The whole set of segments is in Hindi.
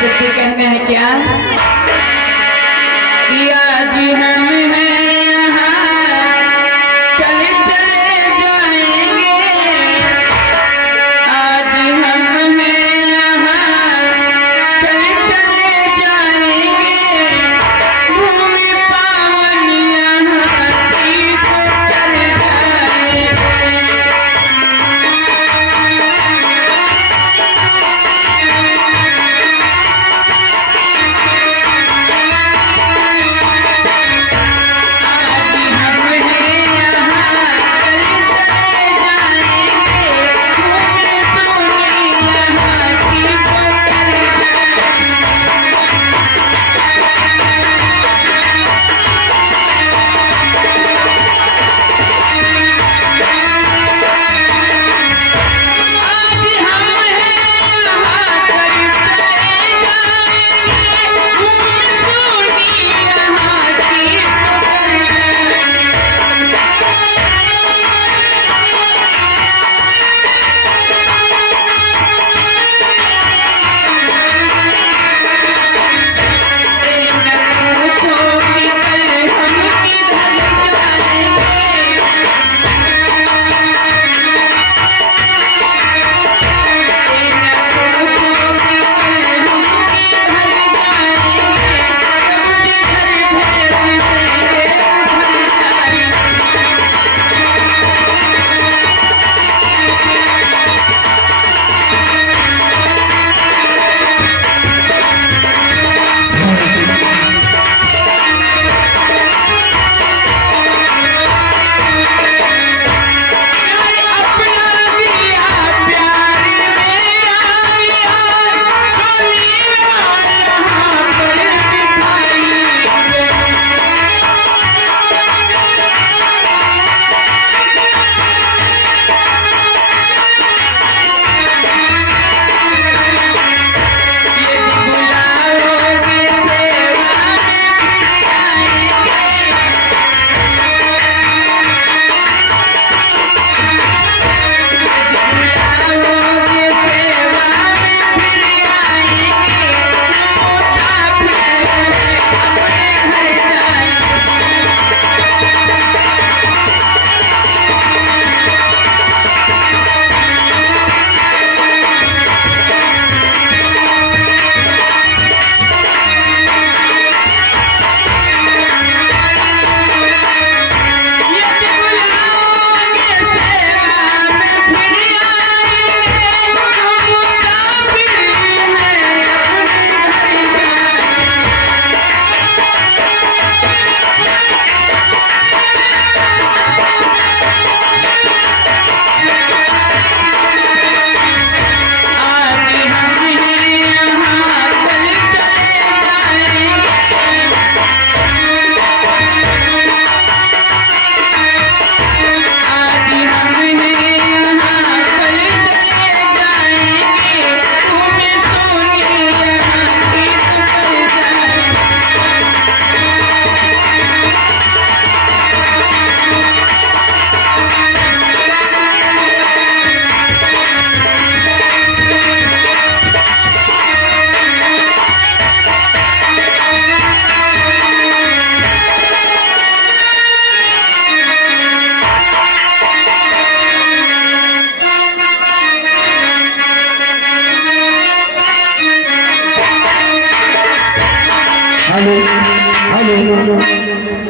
चुप्पी कहना है क्या कि आज हम हैं यहाँ चले चले जाएंगे, आज हम हैं यहाँ चले चले जाएंगे, भूमि पावन यहाँ की तो कर जाएंगे।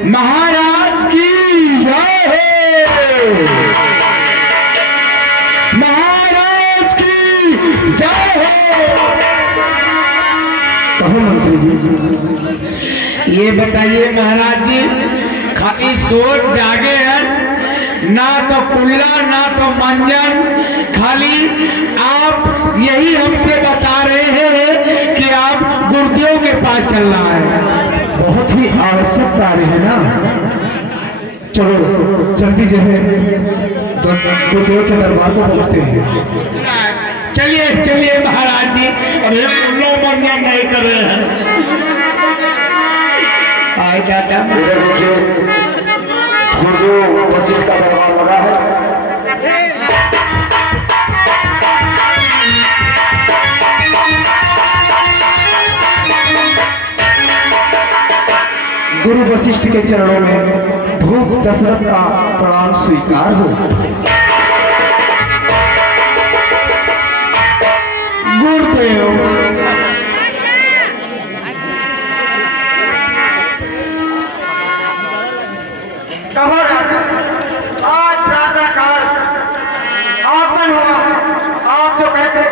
महाराज की जय हो, महाराज की जय हो। कहो मंत्री जी, ये बताइए महाराज जी, खाली सोच जागे हैं, ना तो कुल्ला ना तो मंजन, खाली आप यही हमसे बता रहे हैं कि आप गुरुदेव के पास चलना है। बहुत ही आवश्यक कार्य है ना, चलो जल्दी जो है गुरुदेव के दरबार को पहुंचते हैं। चलिए चलिए महाराज जी, अरे कुल्ला मंजन नहीं कर रहे हैं। आए क्या क्या गुरुदेव वशिष्ठ का दरबार लगा है। गुरु वशिष्ठ के चरणों में भूप दशरथ का प्रणाम स्वीकार हो। गुरुदेव कहो राजा, आज प्रातः काल आगमन हुआ। आप जो कहते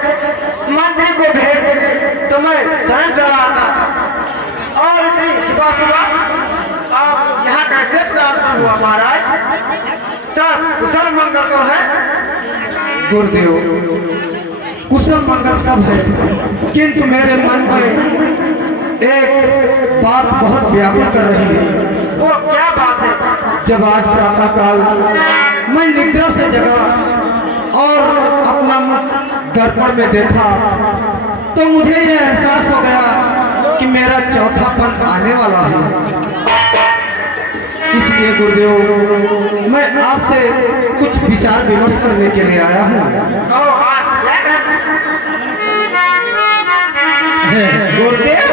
मंत्री को भेज देंगे तो मैं स्वयं चला आता, और इतनी सुबह सुबह आप यहाँ कैसे प्राप्त हुआ महाराज? सब कुशल मंगल तो है? गुरुदेव कुशल मंगल सब है, किंतु मेरे मन में एक बात बहुत व्याकुल कर रही है। वो क्या बात है? जब आज प्रातः काल मैं निद्रा से जगा और अपना मुख दर्पण में देखा तो मुझे यह एहसास हो गया कि मेरा चौथापन आने वाला है। इसलिए गुरुदेव मैं आपसे कुछ विचार विमर्श करने के लिए आया हूँ। कहो बात क्या गुरुदेव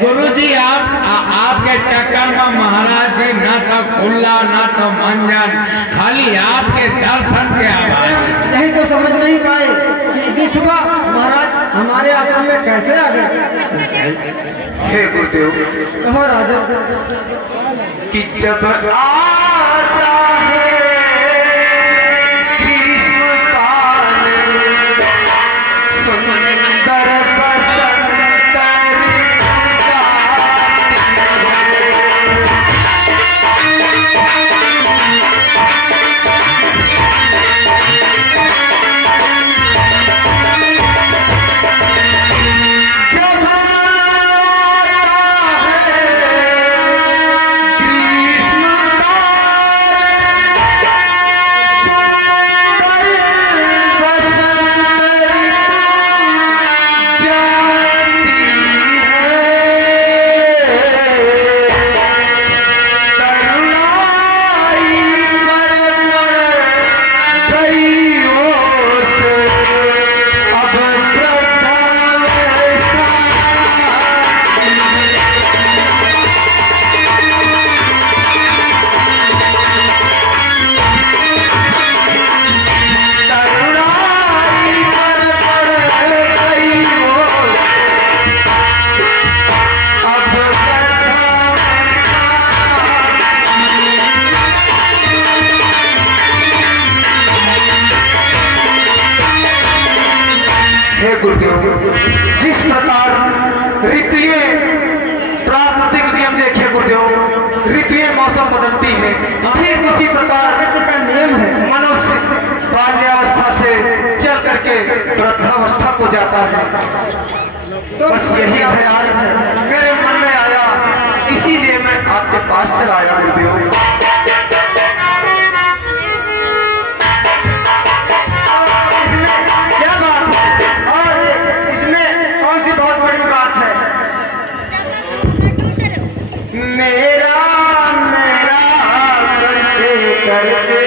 गुरु जी आपके चक्कर में महाराज जी ना तो खुल्ला ना तो मंजन, खाली आपके दर्शन के आवाज। यही तो समझ नहीं पाए कि इतनी सुबह महाराज हमारे आश्रम में कैसे आ गए। हे गुरुदेव कहो राजा, कि जब आता है ग्रीष्म काल सुंदर बसंत जिस प्रकार ऋतुएं प्राकृतिक नियम देखिए गुरुदेव, ऋतुएं मौसम बदलती है, ठीक उसी प्रकार प्रकृति का नियम है। मनुष्य बाल्यावस्था से चल करके वृद्धावस्था को जाता है। तो बस यही ख्याल है मेरे मन में आया, इसीलिए मैं आपके पास चला आया गुरुदेव। मेरा मेरा करते करते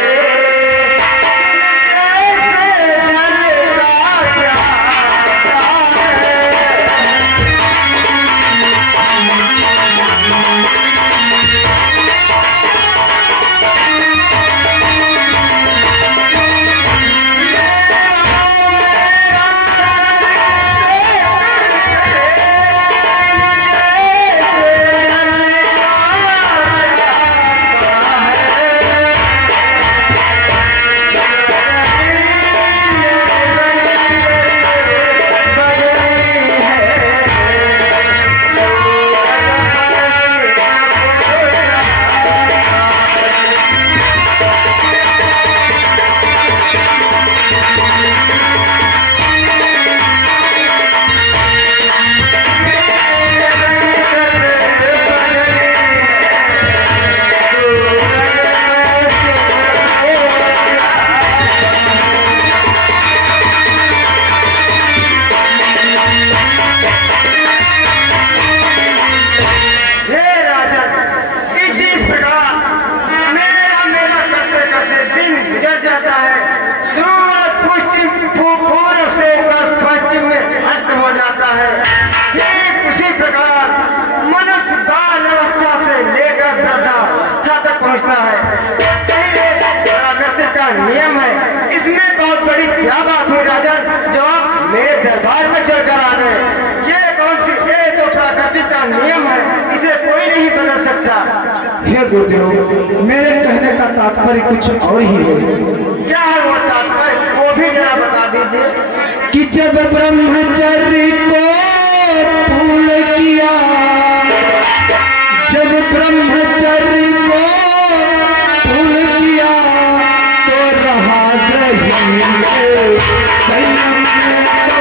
दरबार में चलकर आ गए। ये कौन सी, ये तो प्रकृति का नियम है, इसे कोई नहीं बदल सकता। हे गुरुदेव, मेरे कहने का तात्पर्य कुछ और ही है। क्या है वो तात्पर्य, वो भी जरा बता दीजिए। कि जब ब्रह्मचर्य को भूल किया, जब ब्रह्मचर्य को भूल किया, तो रहा ग्रही संयम को।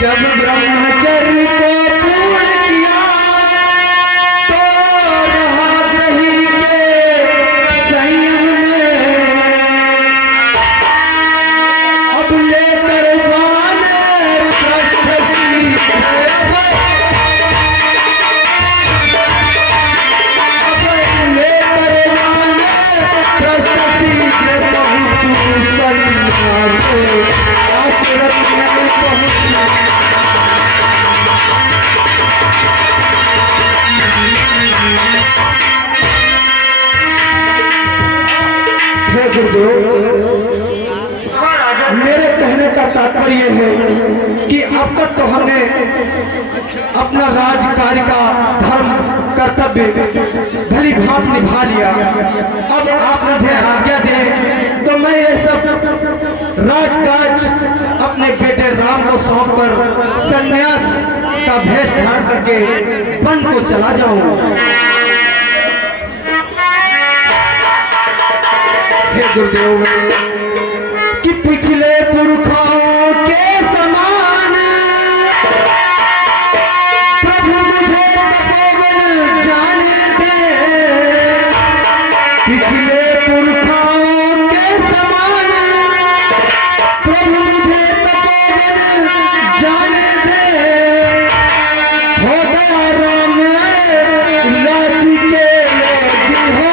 जब ब्रह्मचर्य को पूर्ण किया, तो रहा ग्रही के संयम में। अब लेकर बाण प्रस्थ सीख, अब लेकर बाण प्रस्थ सीख पहुँचू सन्यास आश्रम में पहुँचू। हे गुरुदेव, हाँ राजन, मेरे कहने का तात्पर्य है कि अब तक तो हमने अपना राजकार्य का धर्म कर्तव्य भली भांति निभा लिया। अब आप मुझे आज्ञा दें तो मैं ये सब राजकाज अपने बेटे राम को सौंप कर संन्यास का भेष धारण करके वन को चला जाऊं। हे गुरुदेव, कि पिछले पुरखों के समान प्रभु मुझे तपोवन जाने दे। पिछले पुरखों के समान प्रभु मुझे तपोवन जाने दे। हो गया राम लाची के योगी हो,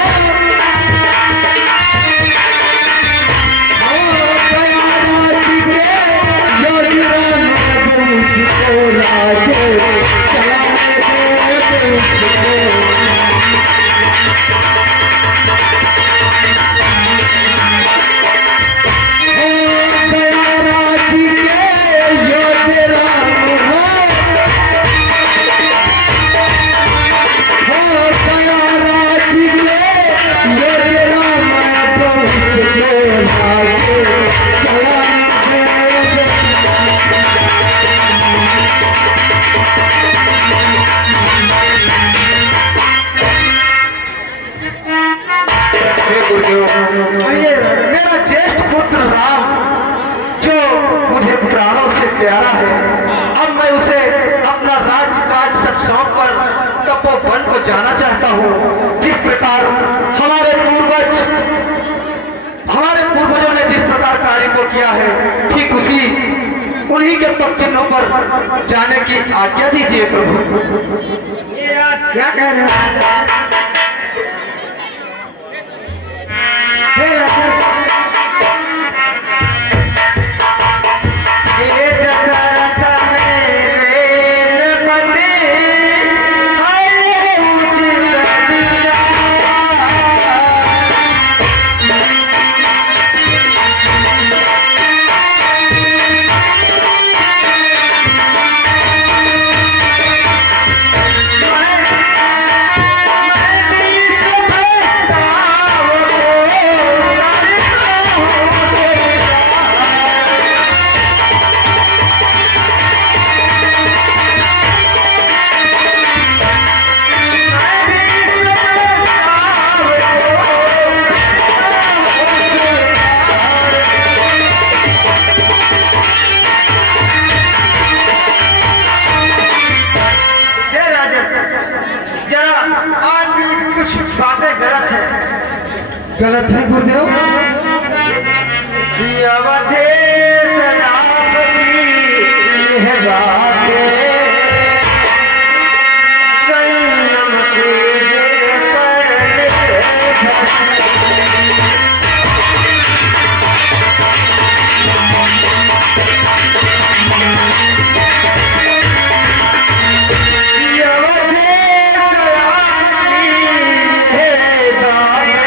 मेरा ज्येष्ठ पुत्र राम जो मुझे प्राणों से प्यारा है, अब मैं उसे अपना राजकाज सब सौंप कर तपोवन को जाना चाहता हूँ। जिस प्रकार हमारे पूर्वजों ने जिस प्रकार कार्य को किया है, ठीक उन्हीं के पग चिन्हों पर जाने की आज्ञा दीजिए प्रभु। ये आप क्या कह रहे हैं? हे राजन, ये दशरथ मेरे नपति, हरे उचित विचार। गलत है गुरुदेव। अवधेश नाम की यह बातें संयम के पर अवधेश नाम की यह बातें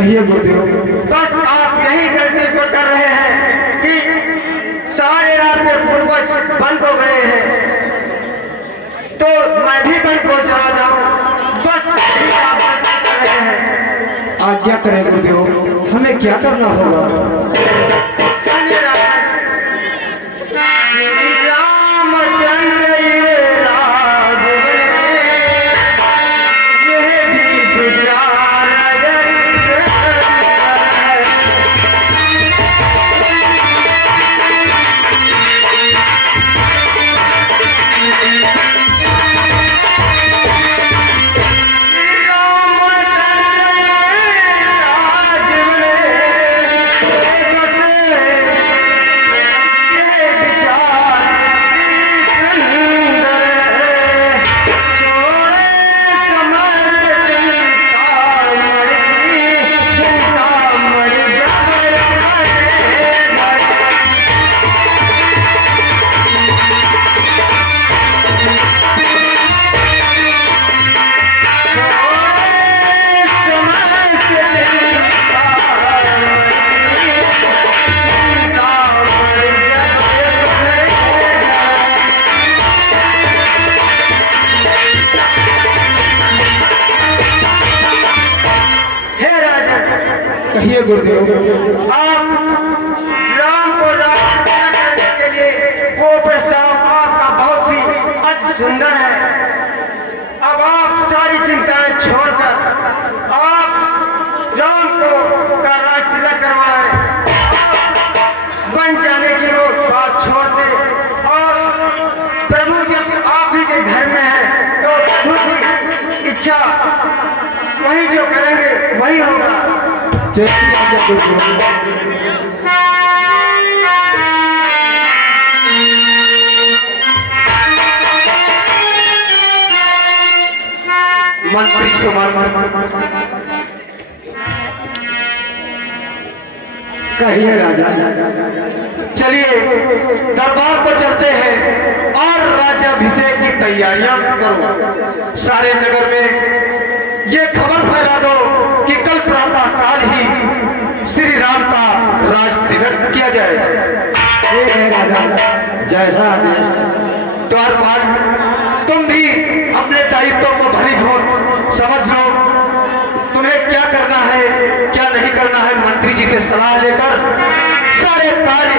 कहिए गुरुदेव। बस आप यही गलती को कर रहे हैं कि सारे आपके पूर्वज बंद हो गए हैं तो मैं भी बंद को चला जाऊं, बस यही आप गलती कर रहे हैं। आज्ञा करें गुरुदेव, हमें क्या करना होगा? सुनिए राजन, श्री रामचंद्र ये राज बने, ये भी विचार कहिए गुरुदेव। आप राम को राम करने के लिए वो प्रस्ताव आपका बहुत ही अति सुंदर है। अब आप सारी चिंताएं छोड़कर आप राम को का राज तिलक करवाएं, बन जाने की वो बात छोड़ दे और प्रभु जब आप ही के घर में है तो प्रभु की इच्छा वही जो करेंगे वही होगा। जय श्री राम गुरुदेव। मंत्री सुमन, कहिए राजा। चलिए दरबार को चलते हैं और राज्याभिषेक की तैयारियां करो। सारे नगर में ये खबर फैला दो कि कल प्रातः काल ही श्री राम का राज तिलक किया जाएगा। ठीक है राजा, जैसा आदेश। द्वारपाल, तुम भी अपने दायित्वों को भली भांति समझ लो। तुम्हें क्या करना है क्या नहीं करना है, मंत्री जी से सलाह लेकर सारे कार्य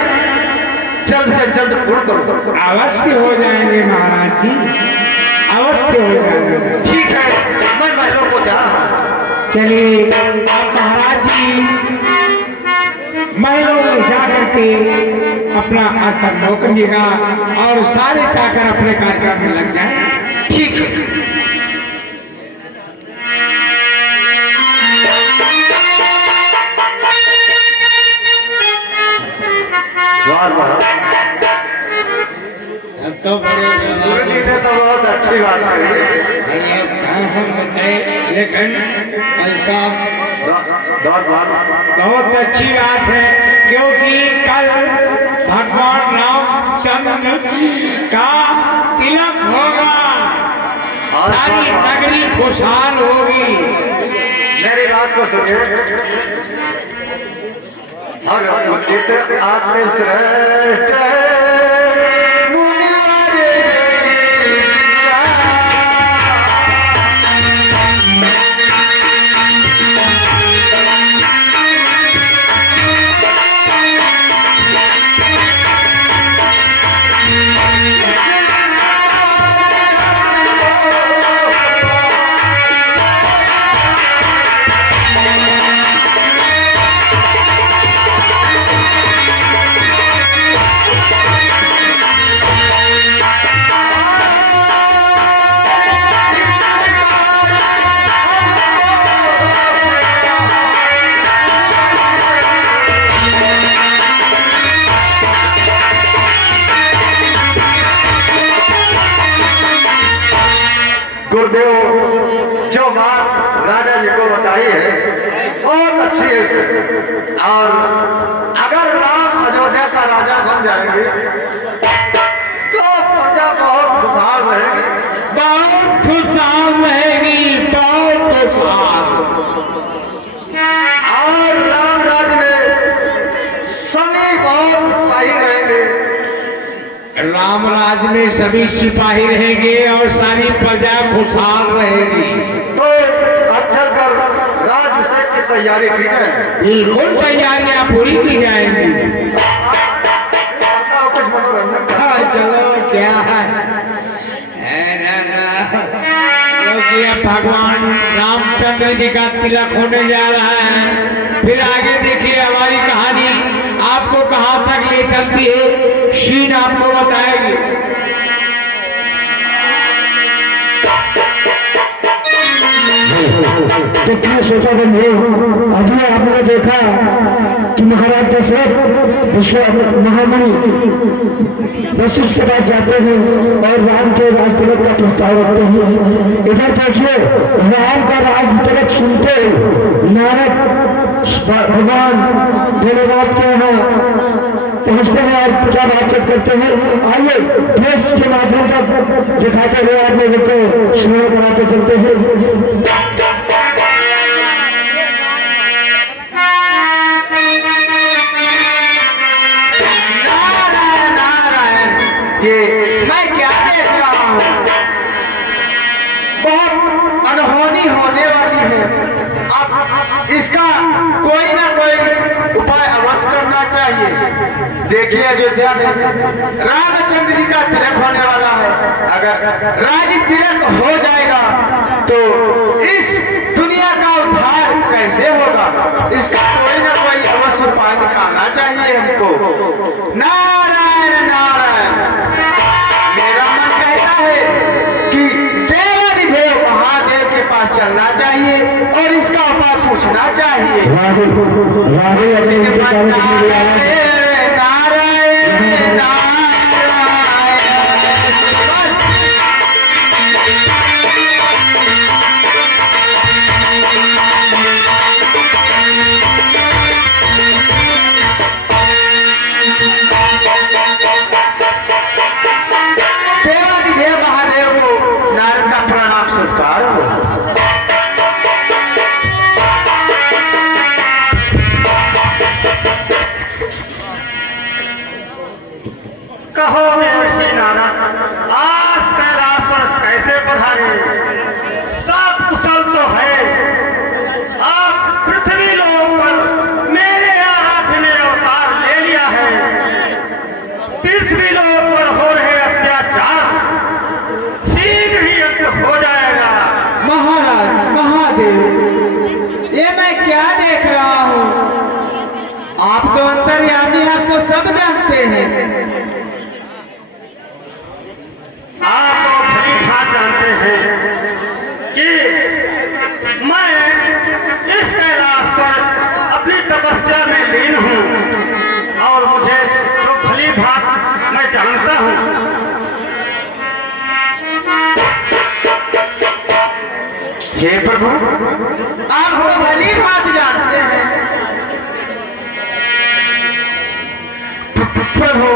जल्द से जल्द पूर्ण करो। अवश्य हो जाएंगे महाराज जी, अवश्य हो जाएंगे। ठीक है, मैं महलों को जा रहा हूं। चलिए आप महाराज जी महलों में जा करके अपना आसन ढो करिएगा और सारे चाकर अपने कार्यक्रम में लग जाए। ठीक है। अब तो बड़े गुरु जी ने तो बहुत अच्छी बात कही। अरे अब कहाँ हम बताए, लेकिन ऐसा बहुत अच्छी बात है क्योंकि कल भगवान रामचंद्र का तिलक होगा, सारी नगरी खुशहाल होगी। मेरी बात को सुनिए। हर उचित आत्मश्रेष्ठ गुरुदेव जो बात राजा जी को बताई है बहुत अच्छी है और अगर राम अयोध्या का राजा बन जाएंगे तो प्रजा बहुत खुशहाल रहेगी, बहुत खुशहाल रहेगी, बहुत खुशहाल। राम राज में सभी सिपाही रहेंगे और सारी प्रजा खुशहाल रहेगी। तो अब चलकर राजाभिषेक की तैयारी की जाए। बिल्कुल तैयारियां पूरी की जाएंगी। करता हूं कुछ मनोरंजन का। हाँ, चलो क्या है क्योंकि अब भगवान रामचंद्र जी का तिलक होने जा रहा है। फिर आगे देखिए हमारी कहानी आपको कहाँ तक ले चलती है, शीन आपको बताएगी। तो क्या सोचा बंधु, अभी आपने देखा कि महाराज दशरथ महामुनि वशिष्ठ के पास जाते हैं और राम के राज तिलक का प्रस्ताव रखते हैं। इधर देखिए राम का राज तिलक सुनते नारद भगवान भोलेनाथ के यहाँ पहुँचते हैं और पूजा बातचीत करते हैं। आइए देश के माध्यम तक दिखाते हुए आप लोगों को स्मरण कराते चलते हैं। ये मैं क्या देख रहा हूँ, बहुत अनहोनी होने वाली है। अब इसका कोई ना कोई उपाय अवश्य करना चाहिए। देखिए अयोध्या में रामचंद्र जी का तिलक होने वाला है। अगर राज तिलक हो जाएगा तो इस दुनिया का उद्धार कैसे होगा? इसका कोई ना कोई अवश्य उपाय निकालना चाहिए हमको। नारायण नारायण, मेरा मन कहता है कि देवाधिदेव महादेव के पास चलना चाहिए और इसका उपाय पूछना चाहिए। नारायण नारायण नारायण। देवाधिदेव महादेव को नारद का प्रणाम सत्कार हो। कहो ऋषि नारद, आज कैलाश पर कैसे पधारे? सब कुशल तो है। आप पृथ्वी लोक पर मेरे आराध्य ने अवतार ले लिया है। पृथ्वी लोक पर हो रहे अत्याचार शीघ्र ही अंत हो जाएगा। महाराज महादेव, ये मैं क्या देख रहा हूँ? आप तो अंतर्यामी, आपको सब जानते हैं। आप तो भली भांति जानते हैं कि मैं इस कैलाश पर अपनी तपस्या में लीन हूँ और मुझे तो भली भांति मैं जानता हूँ। हे प्रभु, आप वो भली बात जानते हैं। प्रभु,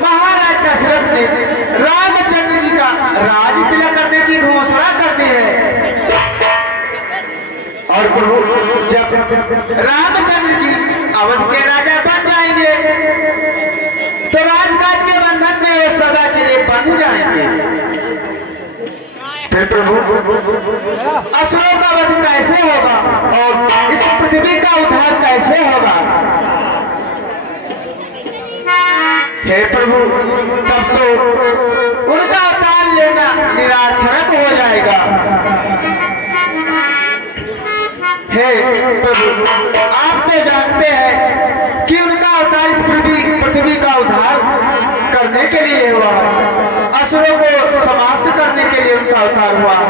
महाराज दशरथ ने रामचंद्र जी का राज तिलक करने की घोषणा कर दी है। और प्रभु, जब रामचंद्र जी अवध के राजा बन जाएंगे तो राजकाज के बंधन में वो सदा के लिए बंध जाएंगे। फिर प्रभु, असुरों का वध कैसे होगा और इस पृथ्वी का उद्धार कैसे होगा? हे प्रभु, तब तो उनका अवतार लेना निरार्थक हो जाएगा। हे प्रभु, आप तो जानते हैं कि उनका अवतार इस पृथ्वी का उद्धार करने के लिए हुआ है। असुरों को समाप्त करने के लिए उनका अवतार हुआ है।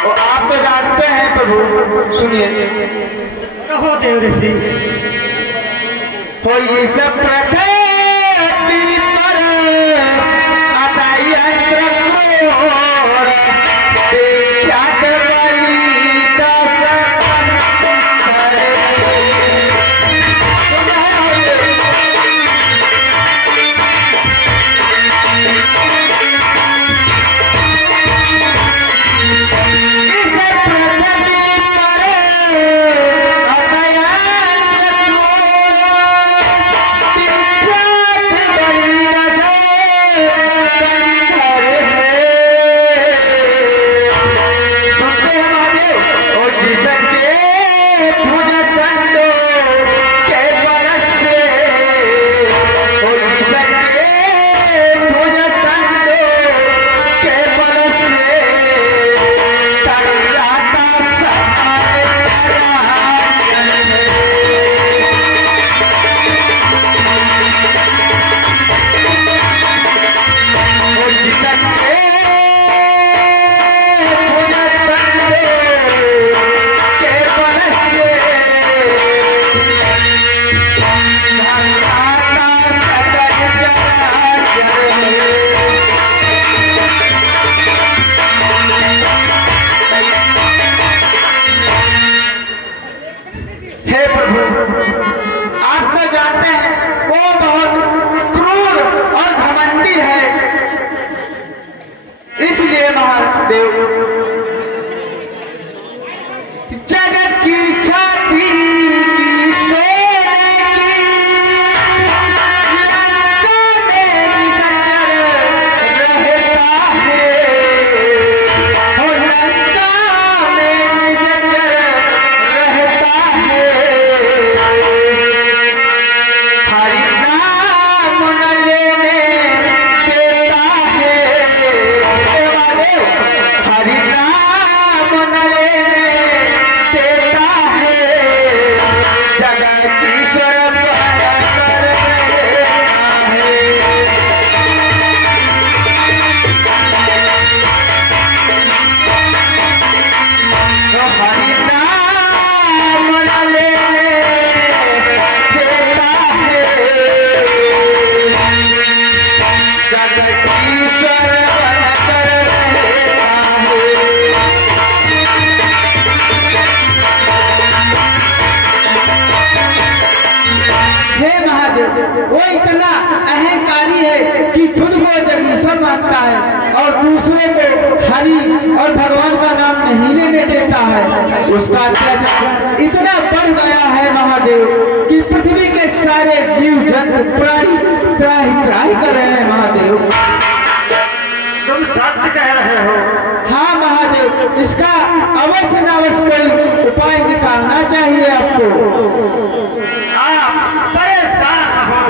और आप तो जानते हैं प्रभु, सुनिए। कहो देव ऋषि, कोई सब प्रकृति पर अदाई यंत्र क्रोड़ विख्यात बलि दशरथ करे। इस प्रकृति पर अदाई यंत्र क्रोड़ हे महादेव, वो इतना अहंकारी है कि खुद को जगदीश्वर मानता है और दूसरे को हरि और भगवान का नाम नहीं लेने देता है। उसका अत्याचार इतना बढ़ गया है महादेव कि पृथ्वी के सारे जीव जंतु प्राणी त्राही त्राही कर रहे हैं महादेव। तुम सत्य कह रहे हो। हाँ महादेव, इसका अवश्य न अवश्य कोई उपाय निकालना चाहिए आपको। आप परेशान न हो।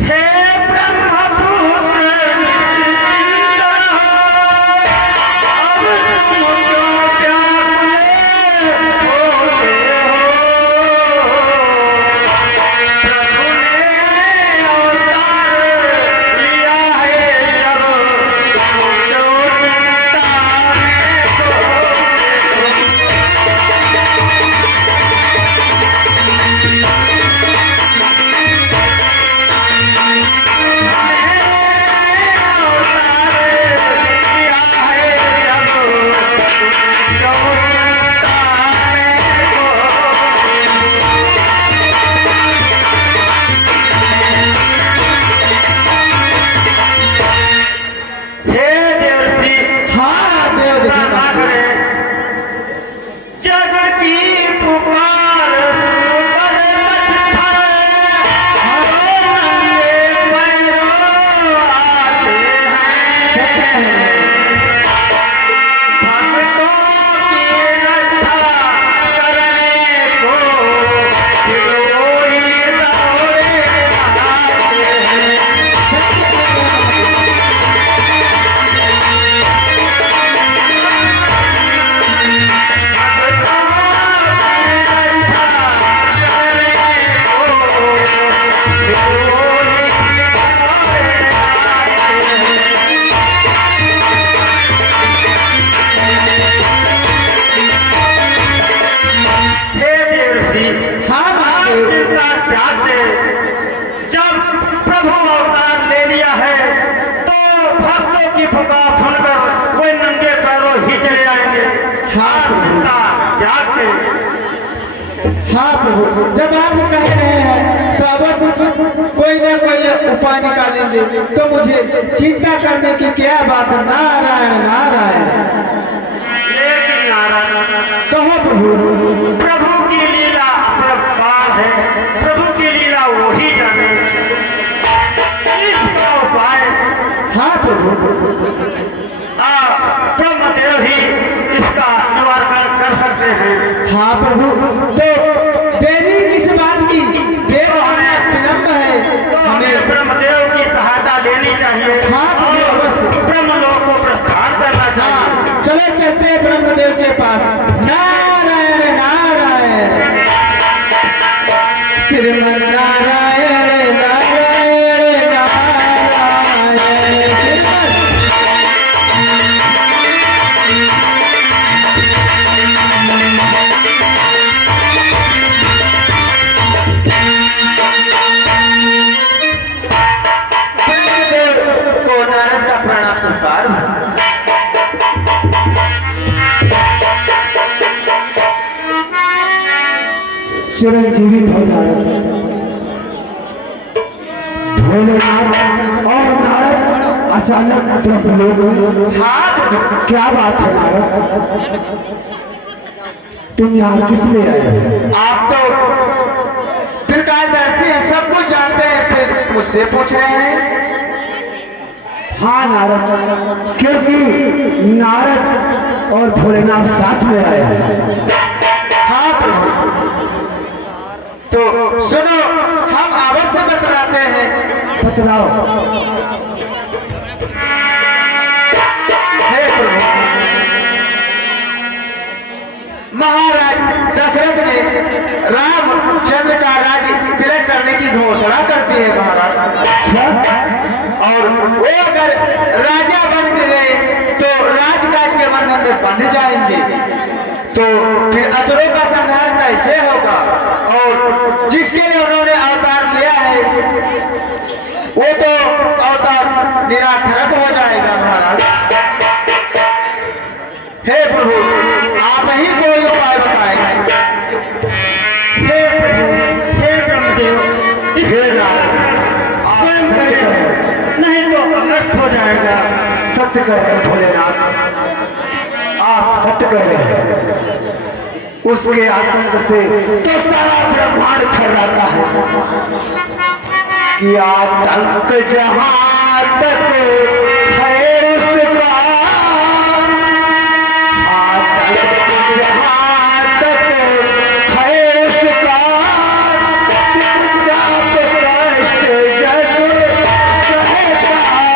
हे ब्रह्मपुत्र निश्चिंत रहो। अब तुम क्यों व्याकुल होते हो? प्रभु ने अवतार लिया है जब तुम क्यों चिंता में खोते हो? हाँ देव देखिए, जग की पुकार सुकर बचपन नंगे पैरों आते हैं। भक्तों की रक्षा करने को हिलोई दौड़े आते हैं। हाँ महादेव, जब प्रभु अवतार ले लिया है तो भक्तों की पुकार सुनकर वे नंगे पैरों ही चले आएंगे। हाँ प्रभु। जागते हाँ प्रभु, जब आप कह रहे हैं तो अवश्य कोई ना कोई उपाय निकालेंगे, तो मुझे चिंता करने की क्या बात। नारायण नारायण। लेकिन नारायण, कहो प्रभु। प्रभु की लीला अपरंपार है। प्रभु की लीला वो ही जाने। इसका उपाय हाँ प्रभु। ब्रह्मदेव ही इसका निवारण कर सकते हैं। हाँ प्रभु, तो देरी किस बात की? देर होना विलंब है। तो हमें ब्रह्मदेव की सहायता लेनी चाहिए। हाँ प्रभु, अवश्य। ब्रह्मलोक को प्रस्थान करना चाहिए। हाँ, चलो चलते हैं ब्रह्मदेव के पास। नारायण नारायण, श्रीमन नारायण नारायण नारायण श्रीमन। ब्रह्मदेव को नारद का प्रणाम स्वीकार। चिरंजीवी भोलानाथ और नारद अचानक ब्रह्मलोक में। हाँ प्रभु। क्या बात है नारद, तुम यहाँ किस लिए आए हो? आप तो त्रिकालदर्शी हैं, सब कुछ जानते हैं, फिर मुझसे पूछ रहे हैं। हाँ नारद, क्योंकि नारद और भोलेनाथ साथ में आए हैं। हाँ प्रभु, तो सुनो, हम अवश्य बतलाते हैं। बतलाओ। हे प्रभु, महाराज दशरथ ने रामचंद्र का राज्य तिलक करने की घोषणा करती है महाराज। अच्छा, और वो अगर राजा बन गए तो राजकाज के बंधन में बंध जाएंगे, तो फिर असुरों का संहार कैसे होगा? और जिसके लिए उन्होंने अवतार लिया है वो तो अवतार निरार्थक हो जाएगा महाराज। हे प्रभु, आप ही कोई उपाय बताएं। हे ब्रह्मदेव, सत्य कह रहे हैं भोलेनाथ, आप सत्य कह रहे हैं। उसके आतंक से तो सारा ब्रह्मांड थर्राता है कि आतंक जहां तक है उसका, आतंक जहां तक है उसका, चुपचाप कष्ट जग सहता है।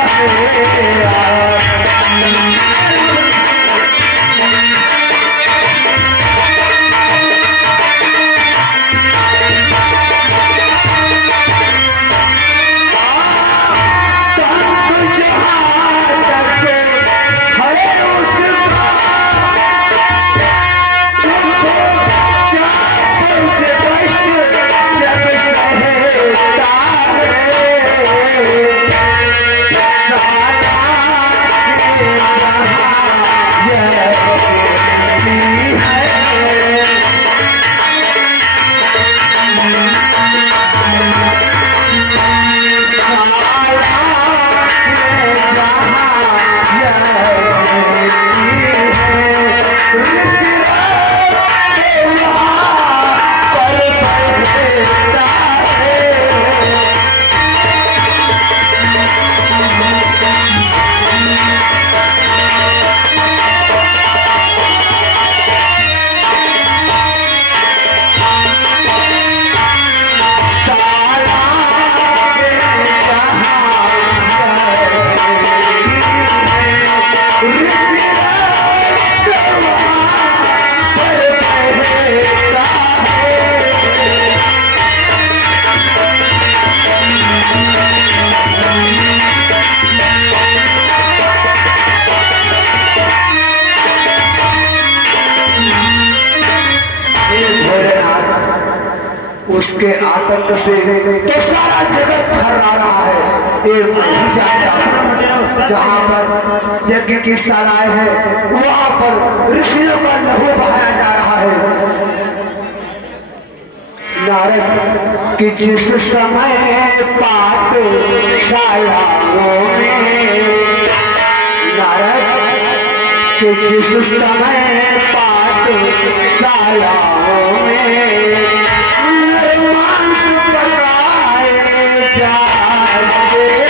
उसके आतंक से तो सारा जगत थर्रा रहा है। एक नहीं जानता जहां पर यज्ञ की शालाएं है वहां पर ऋषियों का लहू बहाया जा रहा है। नारद कि जिस समय पाठशालाओं में, नारद कि जिस समय पाठशालाओं में मांस पकाए जाते हैं,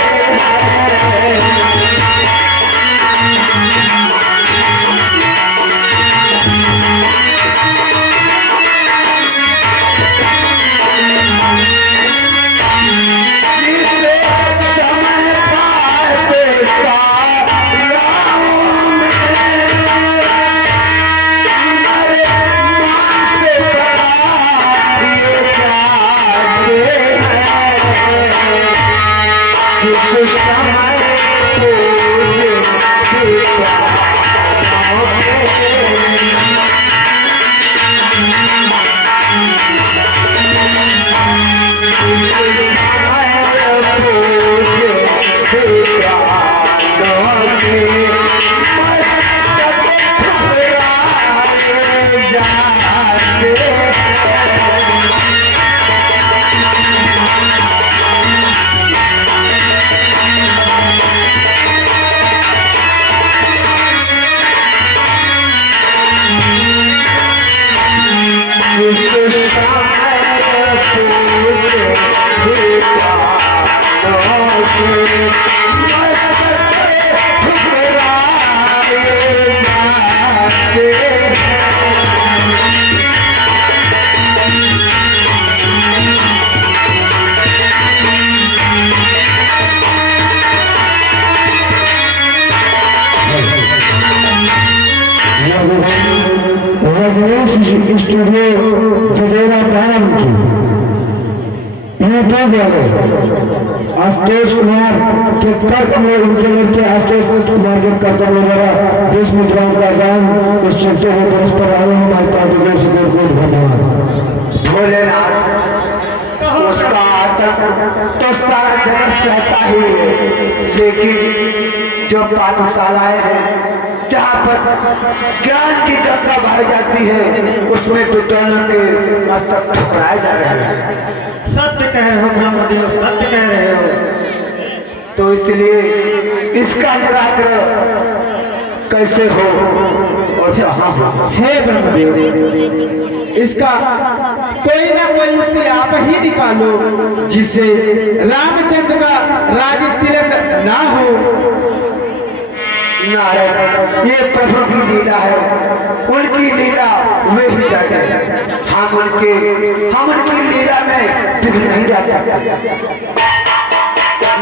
स्टूडियो गजेरा प्रारंभ की यूट्यूब वाले आशुतोष कुमार के तर्क में उनके लड़के आशुतोष कुमार के तर्क में द्वारा देश मुद्राओं का दान इस चलते हुए बरस पर आए हमारे पार्टी से बहुत धन्यवाद। भोलेनाथ उसका आतंक तो सारा जगत सहता ही है, लेकिन जो पाठशालाएं हैं जहाँ पर ज्ञान की गंगा बहाई जाती है उसमें विद्वानों के मस्तक ठुकराए जा रहे हैं। सत्य कह रहे हो ब्रह्मदेव, सत्य कह रहे हो। तो इसलिए इसका निराकरण कैसे हो और कहाँ हो? हे ब्रह्मदेव, इसका कोई ना कोई युक्ति आप ही निकालो जिससे रामचंद्र का राज तिलक ना हो। नारद, ये प्रभु की लीला है, उनकी लीला वे ही जाने। हम उनकी लीला में विघ्न नहीं डाल सकते।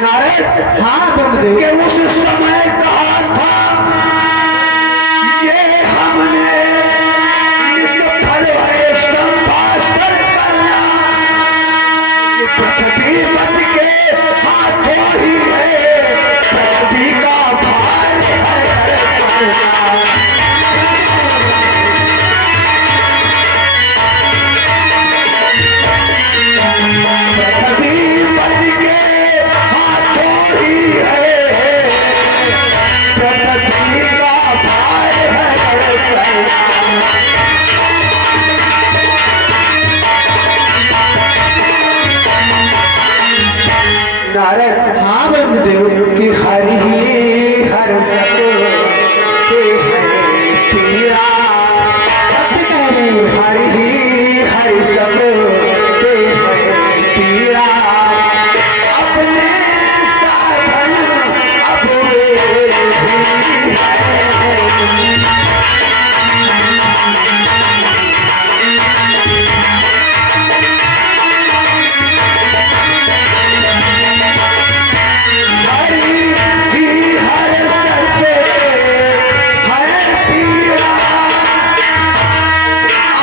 नारद, हाँ ब्रह्मदेव, कि उस समय कहा था ये हमने निष्फल है संभाषण करना, ये पृथ्वी पति के हाथों ही है, पृथ्वी का भार है करना। पृथ्वी पति के हाथों ही है, पृथ्वी का भार है करना। नारद, हाँ ब्रह्मदेव, कि हरि ही हर सब के है पीरा, सत्य कह रहे हो। हरि ही हर सब के है पीरा, अपने साधन अब वे ही है। हरि ही हर सब के है पीरा,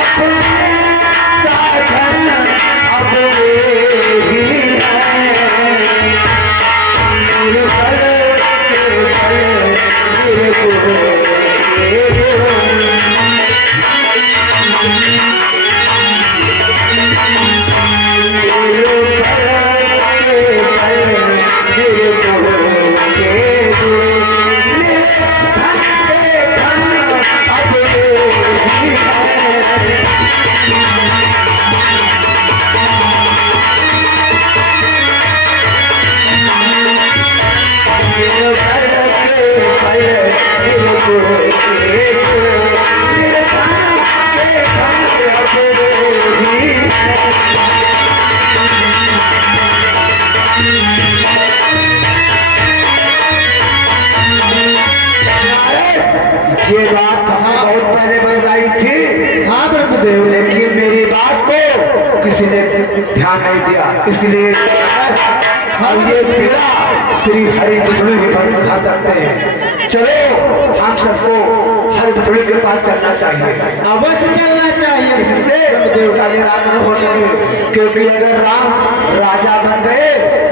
अपने साधन अब वे ही हैं। निर्बल निर्गुण के गुण, ये बात हमने बहुत पहले बतलाई थी। हाँ ब्रह्मदेव, लेकिन मेरी बात को किसी ने ध्यान नहीं दिया, इसलिए हम ये पीड़ा श्री हरि विष्णु ही भर सकते हैं। चलो हम सबको हरि विष्णु के पास चलना चाहिए, अवश्य चलना चाहिए। इससे देव का निराकरण हो सके। क्योंकि अगर राम राजा बन गए,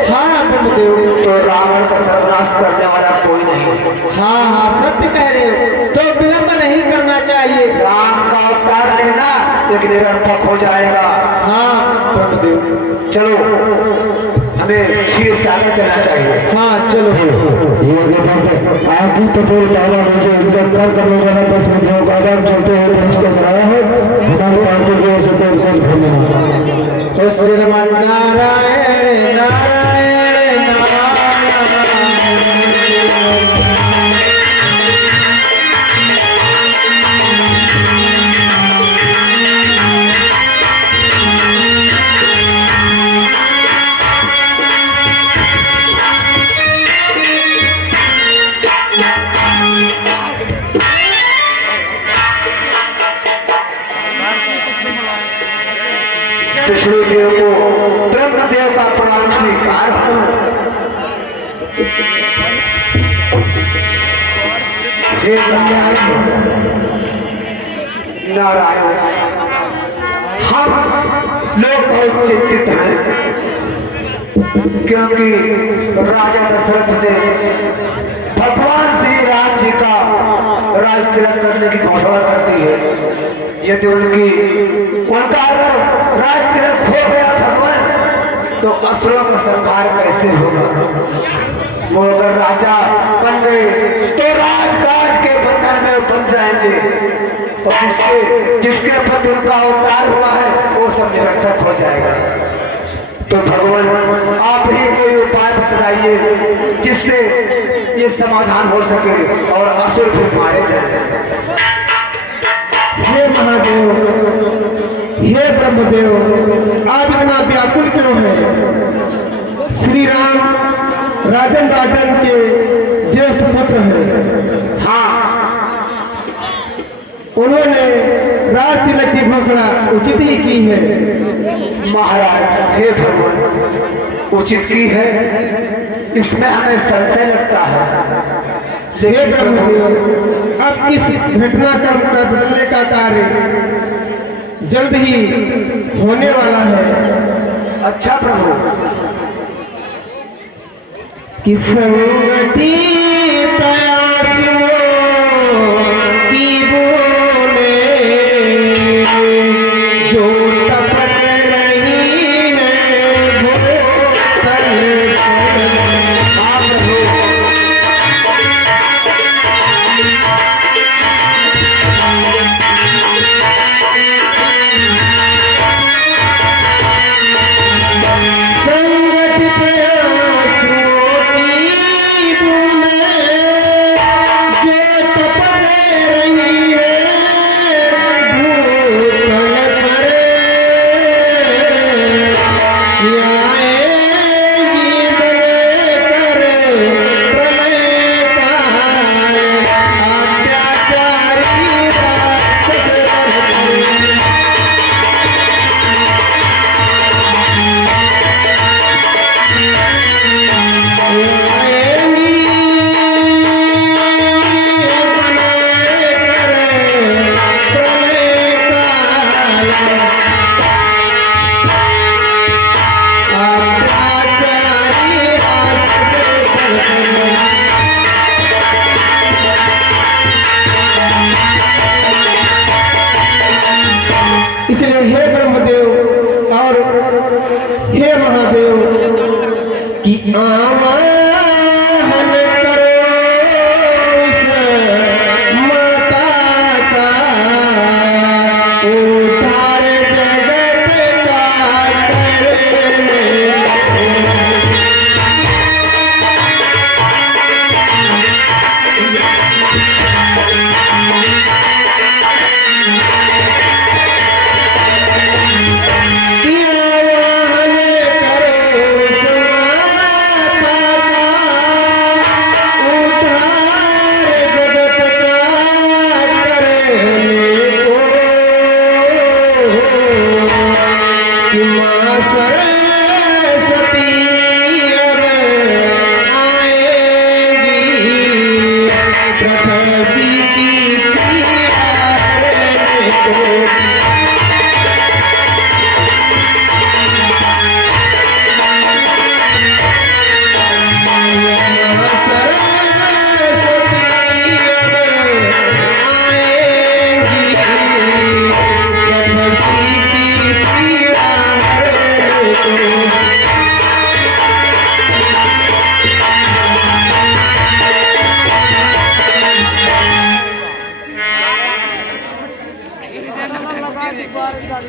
हाँ ब्रह्मदेव, तो रावण का सर्वनाश करने वाला कोई नहीं। हाँ हाँ सत्य कह रहे हो, तो विलंब नहीं करना चाहिए। राम का अवतार लेना एक निरर्थक हो जाएगा। हाँ ब्रह्मदेव, चलो हमें क्षीर सागर चलना चाहिए। हाँ चलो। ये आरती कपूर पहला मुझे इनका कर करने वाला 10 मिनटों का आराम चलते हुए देश को बनाया है। हमारी पार्टी की ओर से बहुत धन्यवाद। श्रीमन नारायण नारायण नारायण। विष्णु देव को ब्रह्म देव का प्रणाम स्वीकार हो। हे नारायण नारायण, हम लोग बहुत चिंतित हैं, क्योंकि राजा दशरथ ने भगवान श्री राम जी का राज तिलक करने की घोषणा कर दी है। यदि उनका अगर राज तिलक हो गया भगवान, तो असुरों का संहार कैसे होगा? वो अगर राजा बन गए तो राजकाज के बंधन में बन जाएंगे, और जिसके प्रति उनका अवतार हुआ है वो सब निरर्थक हो जाएगा। तो भगवान आप ही कोई उपाय बतलाइए जिससे ये समाधान हो सके और असुर भी मारे जाए। हे महादेव, हे ब्रह्मदेव, आप इतना व्याकुल क्यों हैं? श्री राम राजन के ज्येष्ठ पुत्र हैं। हाँ, उन्होंने राज तिलक की घोषणा उचित ही की है। महाराज हे भगवान, उचित की है, इसमें हमें संशय लगता है। हे ब्रह्मदेव, अब इस घटनाक्रम का बदलने का कार्य जल्द ही होने वाला है। अच्छा प्रभु, कि संगति तयारियों की बोले जो टपक रही है वो तल इसलिए हे ब्रह्मदेव और हे महादेव की आवाहन करो उस माता का, उद्धार जगत का करे।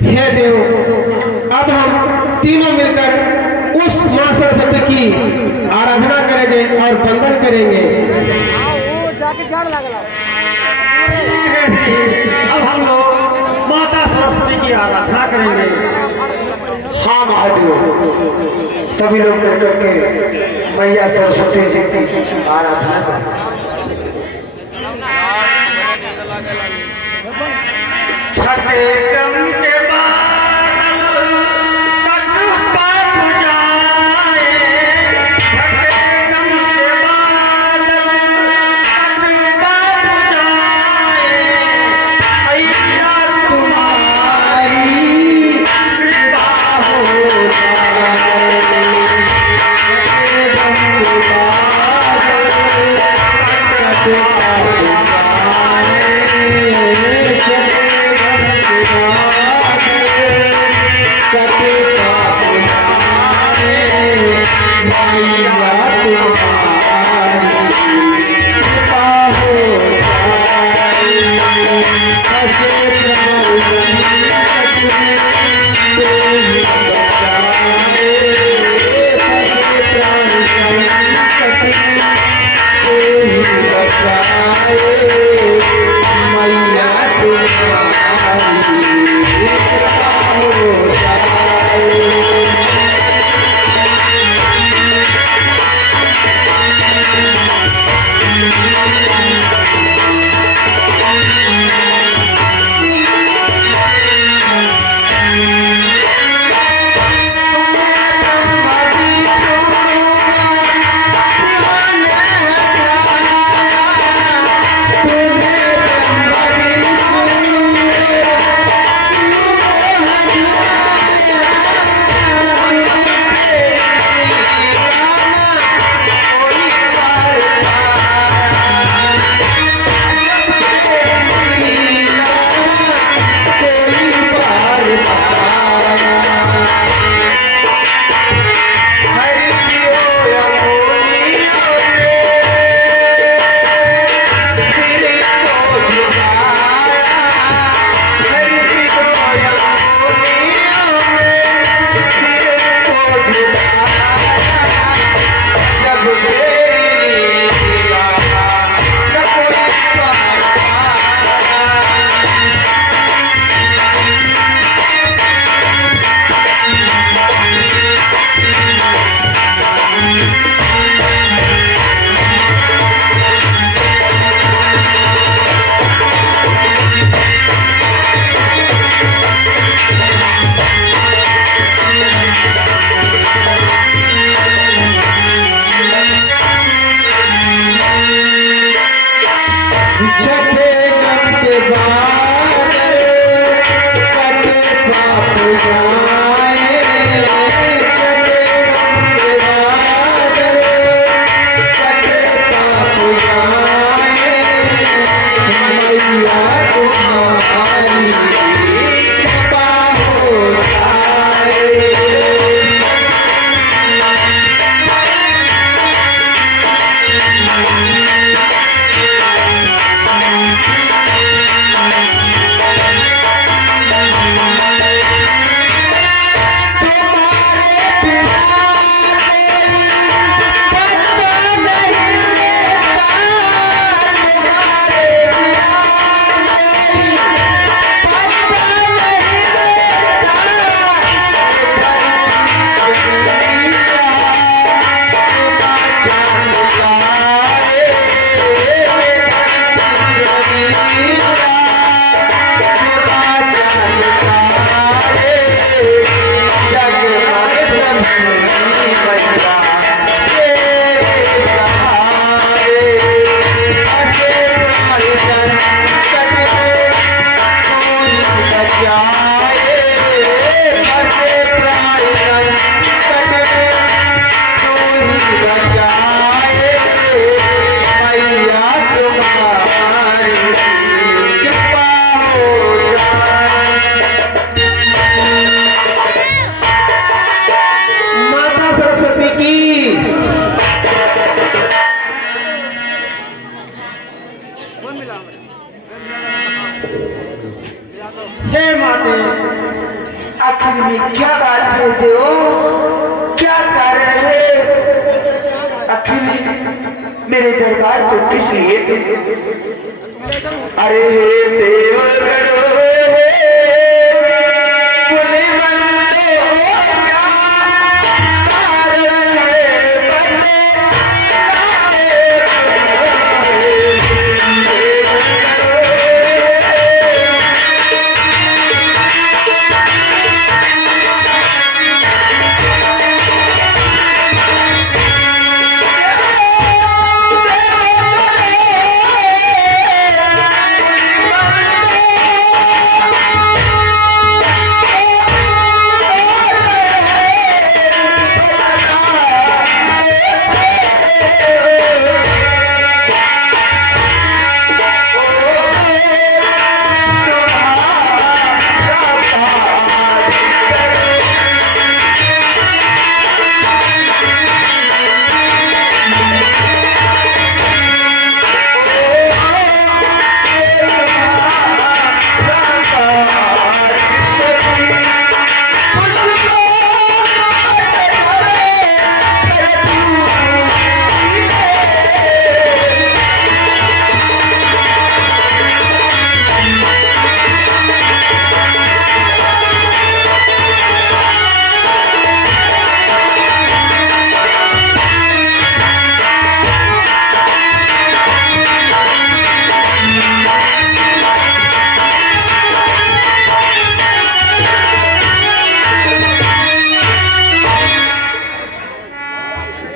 हे देव, अब हम तीनों मिलकर उस मां सरस्वती की आराधना करेंगे और वंदन करेंगे। अब हम लोग माता सरस्वती की आराधना करेंगे। हाँ महादेव, सभी लोग मिलकर के मैया सरस्वती जी की आराधना करें। छठे क्रम के बादल तट पर जाए, छठे क्रम के बादल तट पर जाए, मैया तुम्हारी कृपा हो जाए। छठे क्रम के बादल तट पर जाए, Oh मेरे दरबार को किस लिए अरे देवगढ़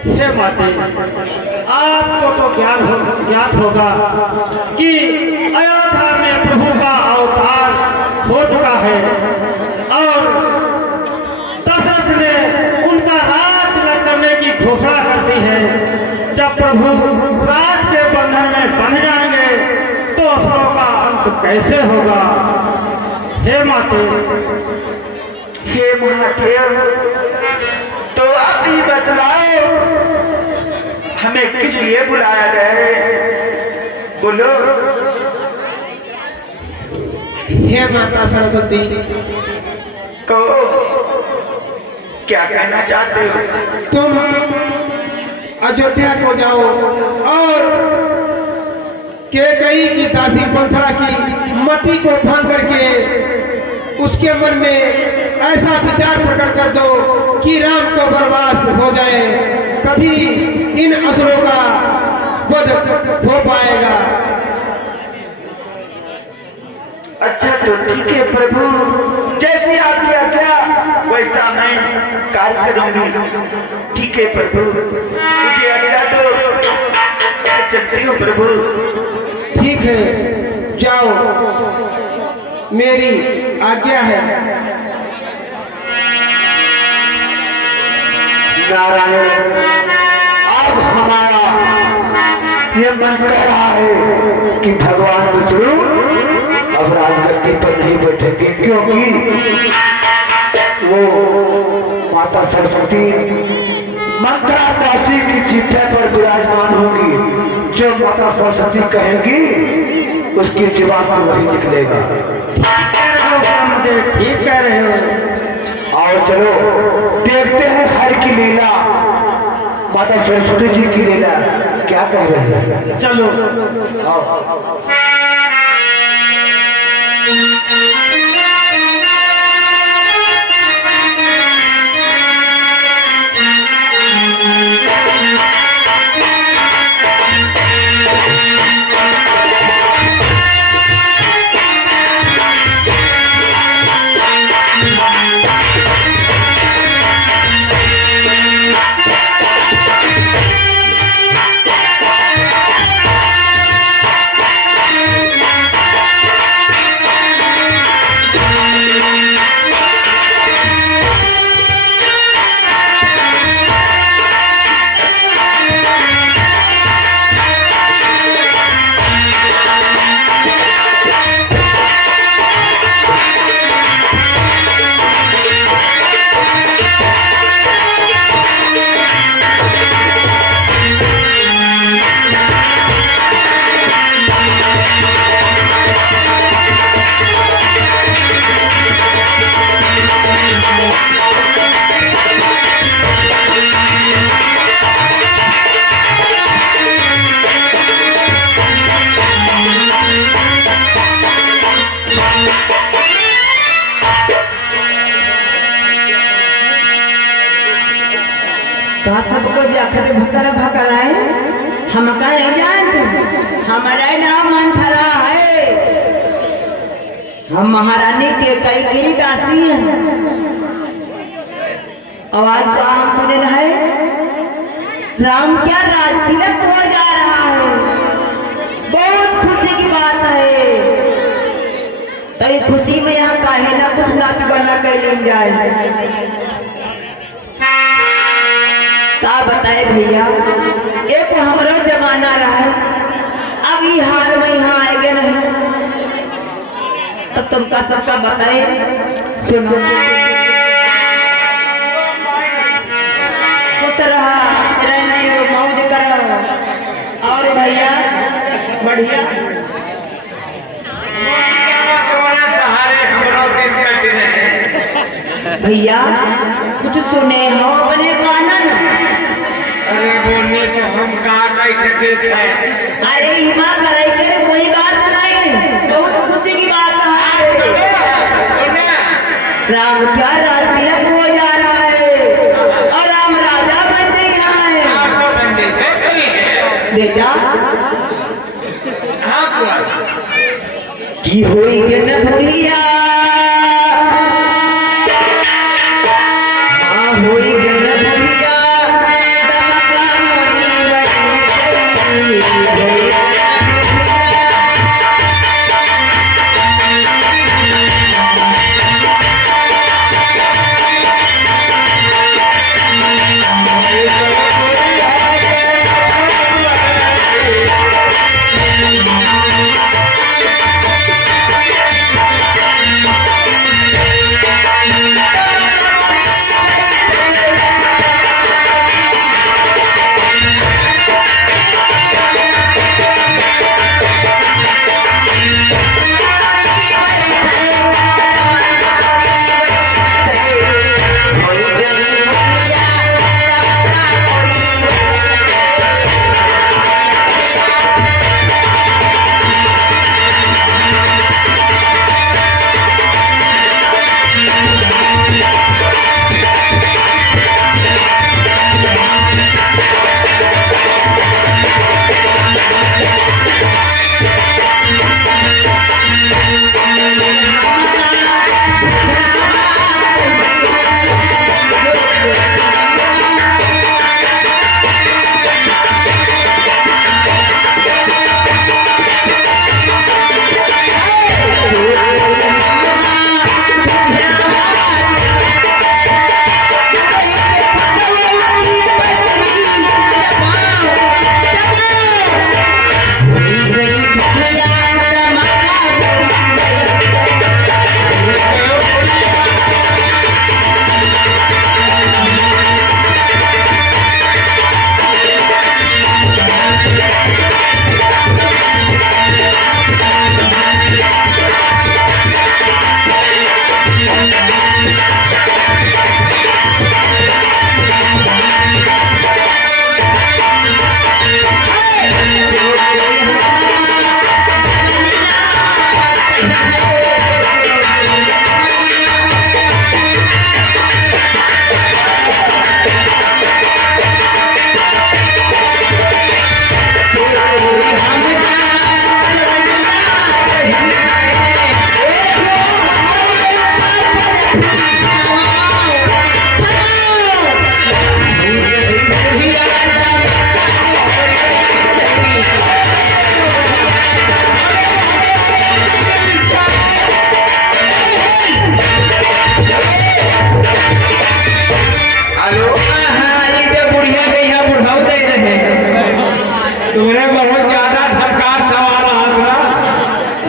हे माते, आपको तो ज्ञात होगा कि अयोध्या में प्रभु का अवतार हो चुका है और दशरथ ने उनका राज करने की घोषणा कर दी है। जब प्रभु राज के बंधन में बंध जाएंगे तो असुरों का अंत कैसे होगा? हे माते, हे महादेव, तो आप ही बतलाओ हमें किस लिए बुलाया गया है? बोलो। हे माता सरस्वती, कहो क्या कहना चाहते हो? तुम अयोध्या को जाओ और कैकेयी की दासी मंथरा की मति को भांग करके उसके मन में ऐसा विचार प्रकट कर दो कि राम को वनवास हो जाए, तभी इन असुरों का वध हो पाएगा। अच्छा तो ठीक है प्रभु, जैसे आपकी आज्ञा वैसा मैं कार्य करूंगी। ठीक है प्रभु, मुझे आज्ञा दो, मैं चलती हूँ प्रभु। ठीक है, जाओ, मेरी आज्ञा है। नारायण, अब हमारा ये मन कह रहा है कि भगवान विष्णु अब राजगद्दी पर नहीं बैठेंगे, क्योंकि वो माता सरस्वती मंत्रा दासी की चिट्ठे पर विराजमान होगी। जो माता सरस्वती कहेंगी उसकी जीवा से वही निकलेगा। ठीक कह रहे हो। आओ चलो देखते हैं हर की लीला, माता सरस्वती जी की लीला क्या कह रहे हैं। चलो आओ। तो सबको देखते भकर भकर आए हमका नहीं जानते। हमारा नाम मंथरा है, हम महारानी के कई गिरिदासी हैं। आवाज तो हम सुने रहे राम क्या राज तिलक हो जा रहा है, बहुत खुशी की बात है। तो ये खुशी में यहाँ काहे ना कुछ नाच गाना कर जाए। का बताए भैया, एक हमारा जमाना रहा, अब ये हाल में यहाँ आएगा नहीं। तो तुमका सबका बताए सुनो। खुश रहा रहने मौज करो और भैया बढ़िया तुम्हारे सहारे हमरो दिन कट रहे। भैया कुछ सुने हो अपने गाना न? अरे बोलने तो हम का कैसे देते हैं। अरे हिमा करे कर कोई बात नहीं, बहुत खुशी की बात है। सुने राम क्या राज तिलक हो जा रहा है और राम राजा बन गया है। आप तो बंदे हैं बेटा हाँ बुआ की हुई जन बुढ़िया, हाँ हुई जन बुढ़िया, दमका मुड़ी बनी सही, हुई जन बुढ़िया।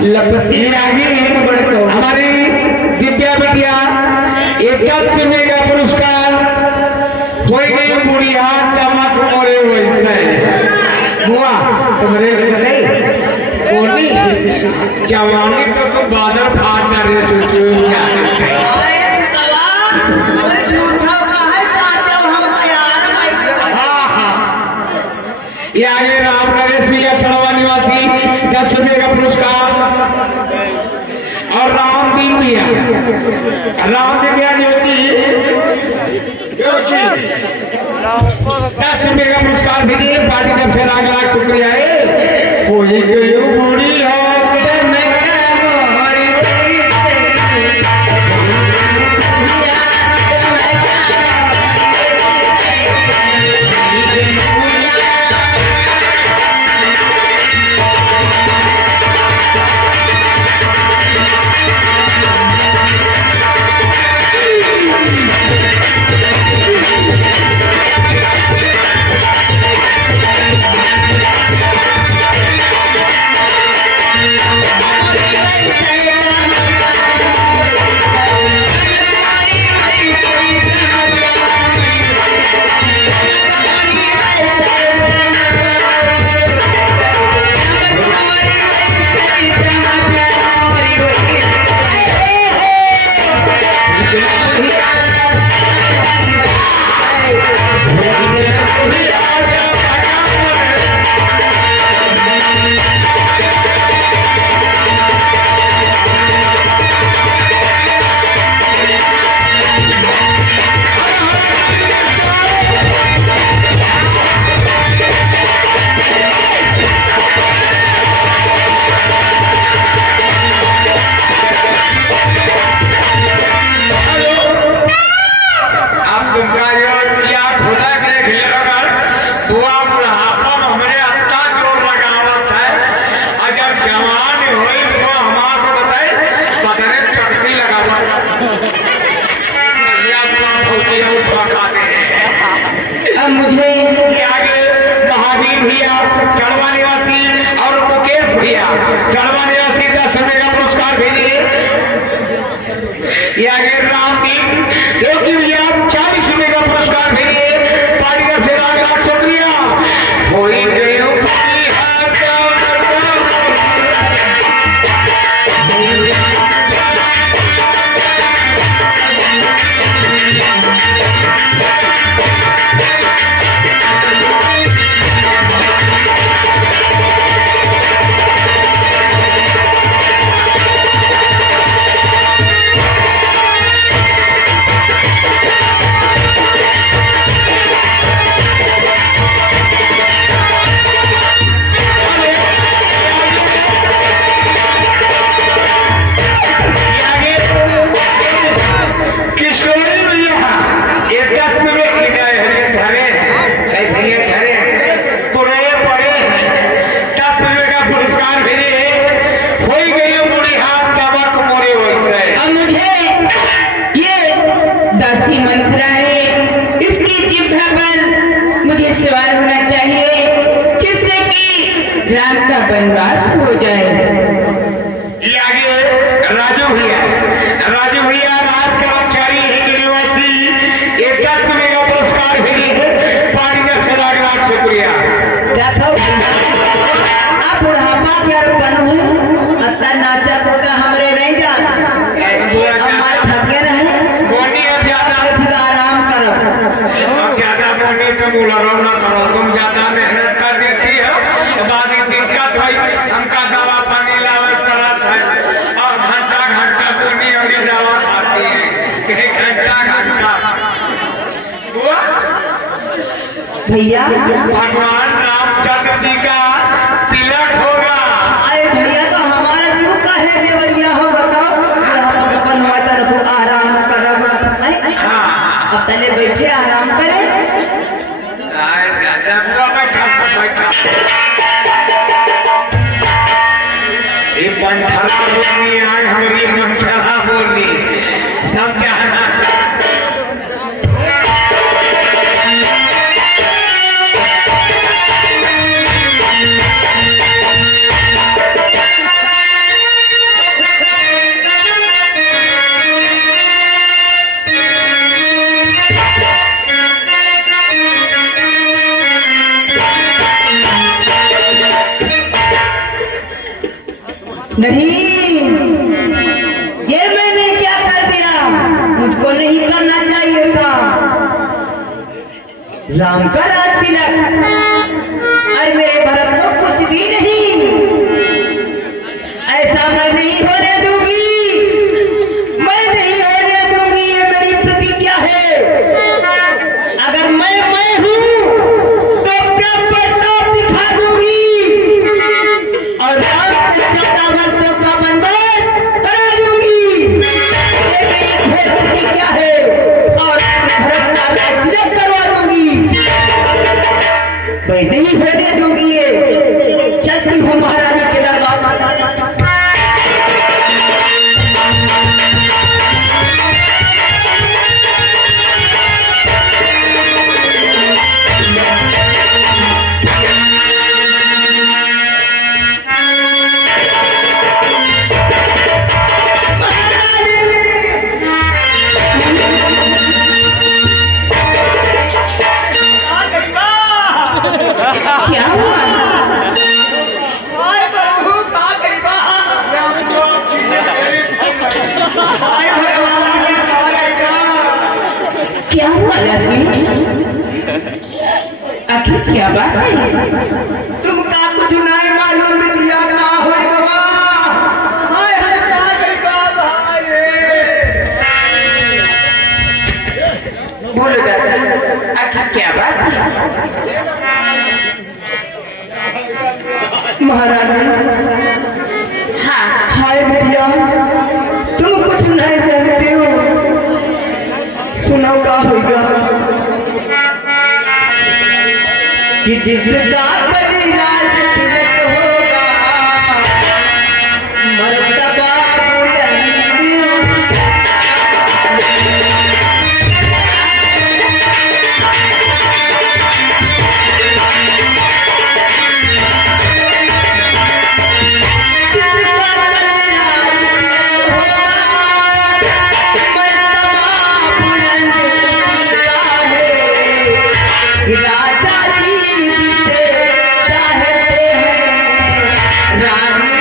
लपसी हमारी दिव्या बिटिया एकल चुने का पुरस्कार हो गई बुढ़िया टमाट मोरे वैसे हुआ तुम्हारे बोली जवानी तो बादल फाट रहे थे। ये आगे राम नरेश भैया खड़वा निवासी 10 रुपये का पुरस्कार और रामदीन भैया ज्योति 10 रुपए का पुरस्कार भेजिए पार्टी तरफ से लाख लाख शुक्रिया है। कोई गयो बूढ़ी हो वनवास हो जाए। ये आगे राजू भैया राज कर्मचारी यूनिवर्सिटी 10 रुपए का पुरस्कार भेजिए पार्टी का से लाख लाख शुक्रिया। देखो अब बुढ़ापा के और बनू अत्ता नाचा कूदा हमरे नहीं जाना हमारे थके रहे बोनी और ज्यादा आराम करो अब ज्यादा बोनी से मुलारो ना करो तुम ज्यादा मेहनत कर देती हो बाद में दिक्कत भाई हमका दवा पानी लावे पड़त है और घंटा घंटा बोनी और दवा खाती है घंटा हुआ भैया भगवान रामचंद्र जी का तिलक होगा। अरे भैया तो हमारा क्यों कहे रे भैया हो बताओ बनवा तरफ आराम करब अब तले बैठे आराम करे ये पंथरा बोलनी आज हमारी मंथरा बोलनी सब जाना नहीं ये मैंने क्या कर दिया मुझको नहीं करना चाहिए था राम का राज तिलक और मेरे भरत को कुछ भी नहीं ऐसा मैं नहीं होने दूंगी मैं नहीं होने दूंगी ये मेरी प्रतिज्ञा है अगर मैं मैं नहीं होने दूंगी ये। चलती हूँ महारानी के दरबार। क्या हुआ? क्या हुआ दासी? आखिर क्या बात है? तुमका कुछ नहीं मालूम बिटिया का होएगा। हाय हाय का गरीबा भाई। बोलो दासी, आखिर क्या बात है? महारानी, हाँ, हाय बिटिया, तुम कुछ नहीं जानते हो। सुनो का होगा कि जिसका कलिराज तिलक होगा, मर्तबा बुलंद उसका। राजा जी जिसे चाहते हैं रानी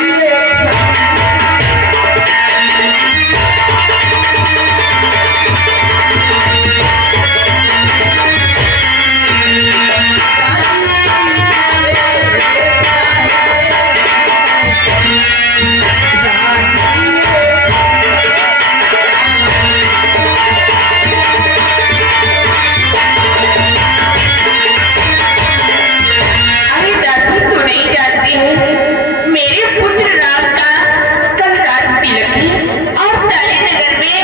अरे दासी, तू नहीं जानती है, मेरे पुत्र राम का कल राज तिलक है और सारे नगर में,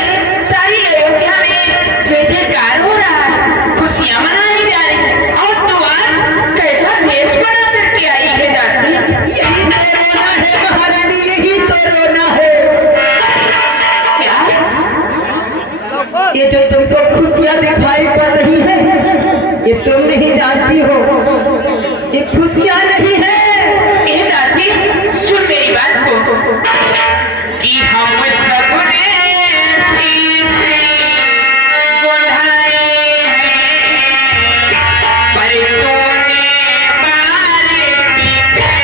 सारी अयोध्या में जय जयकार हो रहा है, खुशियां मनाई जा रही है। और तू आज कैसा भेष बना करके आई है दासी? यही तो रोना है महारानी, यही तो रोना है। क्या? ये जो तुमको खुशियां दिखाई पड़ रही है, ये तुम नहीं जानती हो, ये खुशियां नहीं है। ए दासी, सुन मेरी बात को कि हम सबने शीश बुझाए हैं, पर तूने बाल बिखेरे।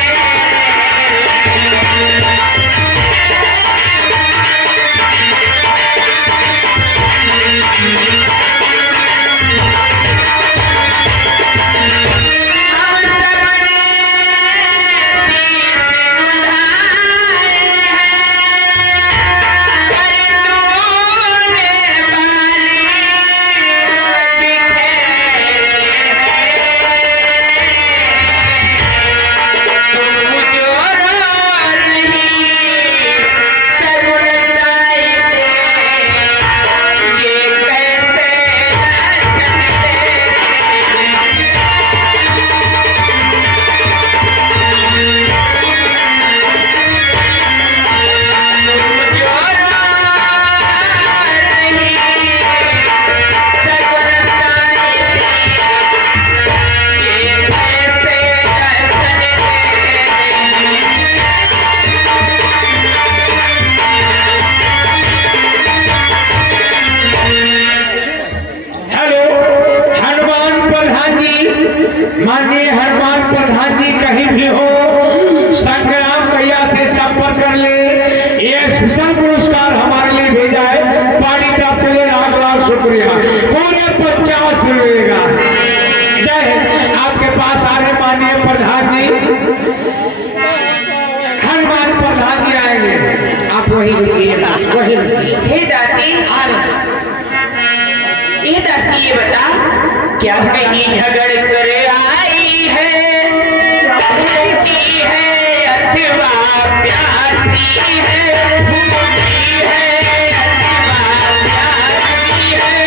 हम सबने माननीय हनुमान प्रधान जी कहीं भी हो, संग्राम भैया से संपर्क कर ले। ये स्पेशल पुरस्कार हमारे लिए भेजा है, पानी तरफ चले। लाख लाख शुक्रिया, पूरे 50 रुपये का। जय हिंद। आपके पास आ रहे माननीय प्रधान जी, हनुमान प्रधान जी आएंगे, आप वही रुकिए, वही रुकिए। हे दासी, आ रहे। ये दासी ये बता, क्या कहीं झगड़ कर आई है, भूखी है अथवा प्यासी है, भूखी है अथवा प्यासी है।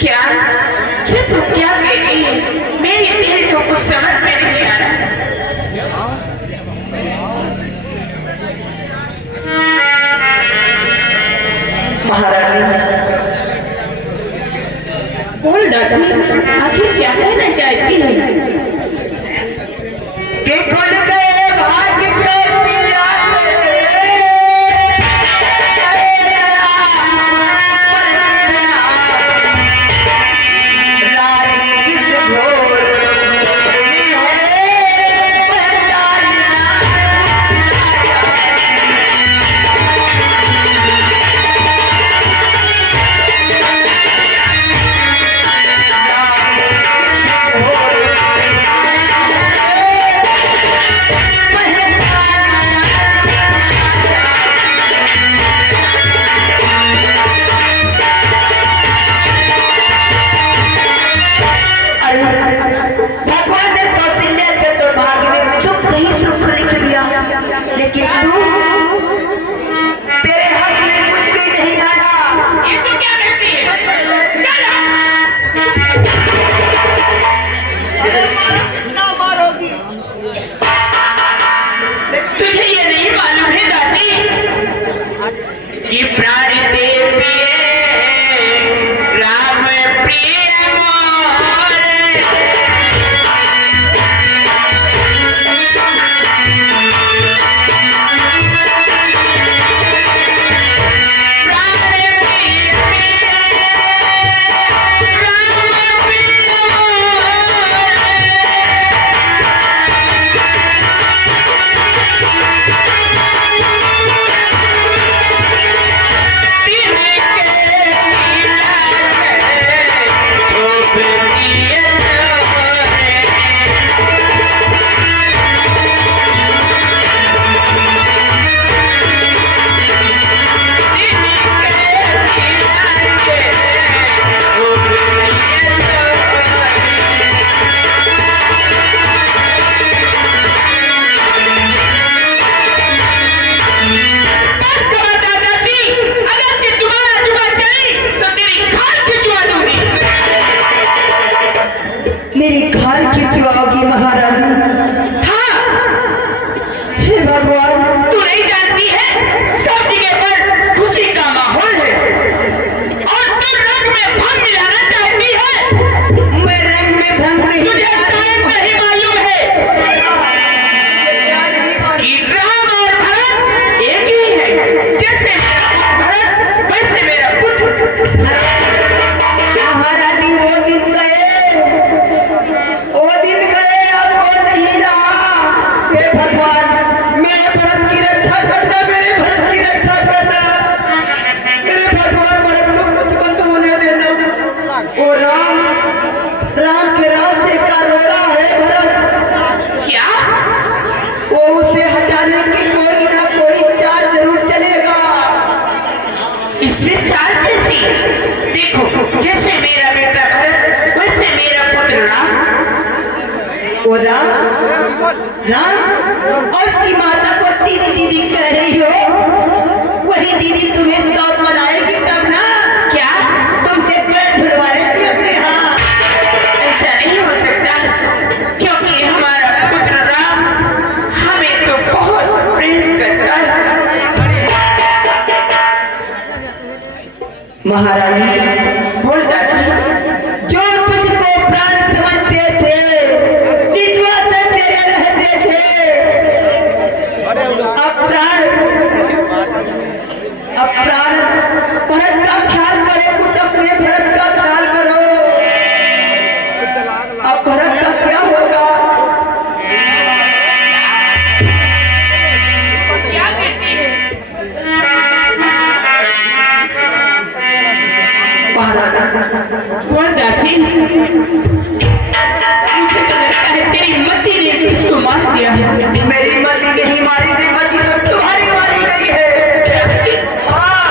क्या ये तू क्या कह रही है? मेरी तेरे तो कुछ समझ में नहीं आ रहा। महारानी, बोल दासी, आखिर क्या कहना चाहती है? के खुल गए भाग्य के दिलासे, रानी किस घोर नींद में है, पहचानना भगवान ने कौशल्या के तो भाग्य में सुख ही सुख लिख दिया, लेकिन तू, तेरे हक में कुछ भी नहीं आया। ये तो क्या कहती है? तुझे ये नहीं मालूम है दासी कि प्राण ते प्रिय राम प्रिय मोरे। मेरी खाल खिंचवाओगी महारानी? हाँ, हे भगवान, तू नहीं जानती है सब जगह पर खुशी का माहौल है और तू रंग में भंग मिलाना चाहती है। मैं रंग में भंग नहीं तुझे शायद नहीं मालूम है कि राम और भरत एक ही है। जैसे मेरा पुत्र भरत वैसे मेरा पुत्र। महारानी, वो दिन गए, अब वो नहीं रहा। हे भगवान, मेरे भरत की रक्षा करना, मेरे भरत की रक्षा करना, मेरे भगवान, भरत को कुछ मत होने देना। ओ राम, राम के रास्ते का रोड़ा है भरत। क्या? वो उसे हटाने की कोई ना कोई चाल जरूर चलेगा। इसमें चाल कैसी? देखो, जैसे मेरा बेटा भरत वैसे मेरा पुत्र राम। ओ राम, राम और उसकी माता को दीदी दीदी कह रही हो, वही दीदी तुम्हें सौत मनाएगी तब ना। क्या? तुमसे पेट धुलवाएगी अपने हाथ। ऐसा नहीं हो सकता, क्योंकि हमारा पुत्र राम हमें तो बहुत प्रेम करता है। महारानी, बोल दासी, जो तुझको प्राण समझते थे, विश्वास से तेरे रहते थे, अब प्राण भरत का ख्याल करो, कुछ अपने भरत का ख्याल करो। अब भरत का क्या होगा? क्या कहती है? महारानी, बोल दासी, मुझे तो लगता है तेरी मति ने इसको मार दिया है। मेरी मति नहीं मारी गई, मति तो तुम्हारी मारी गई है। हाँ,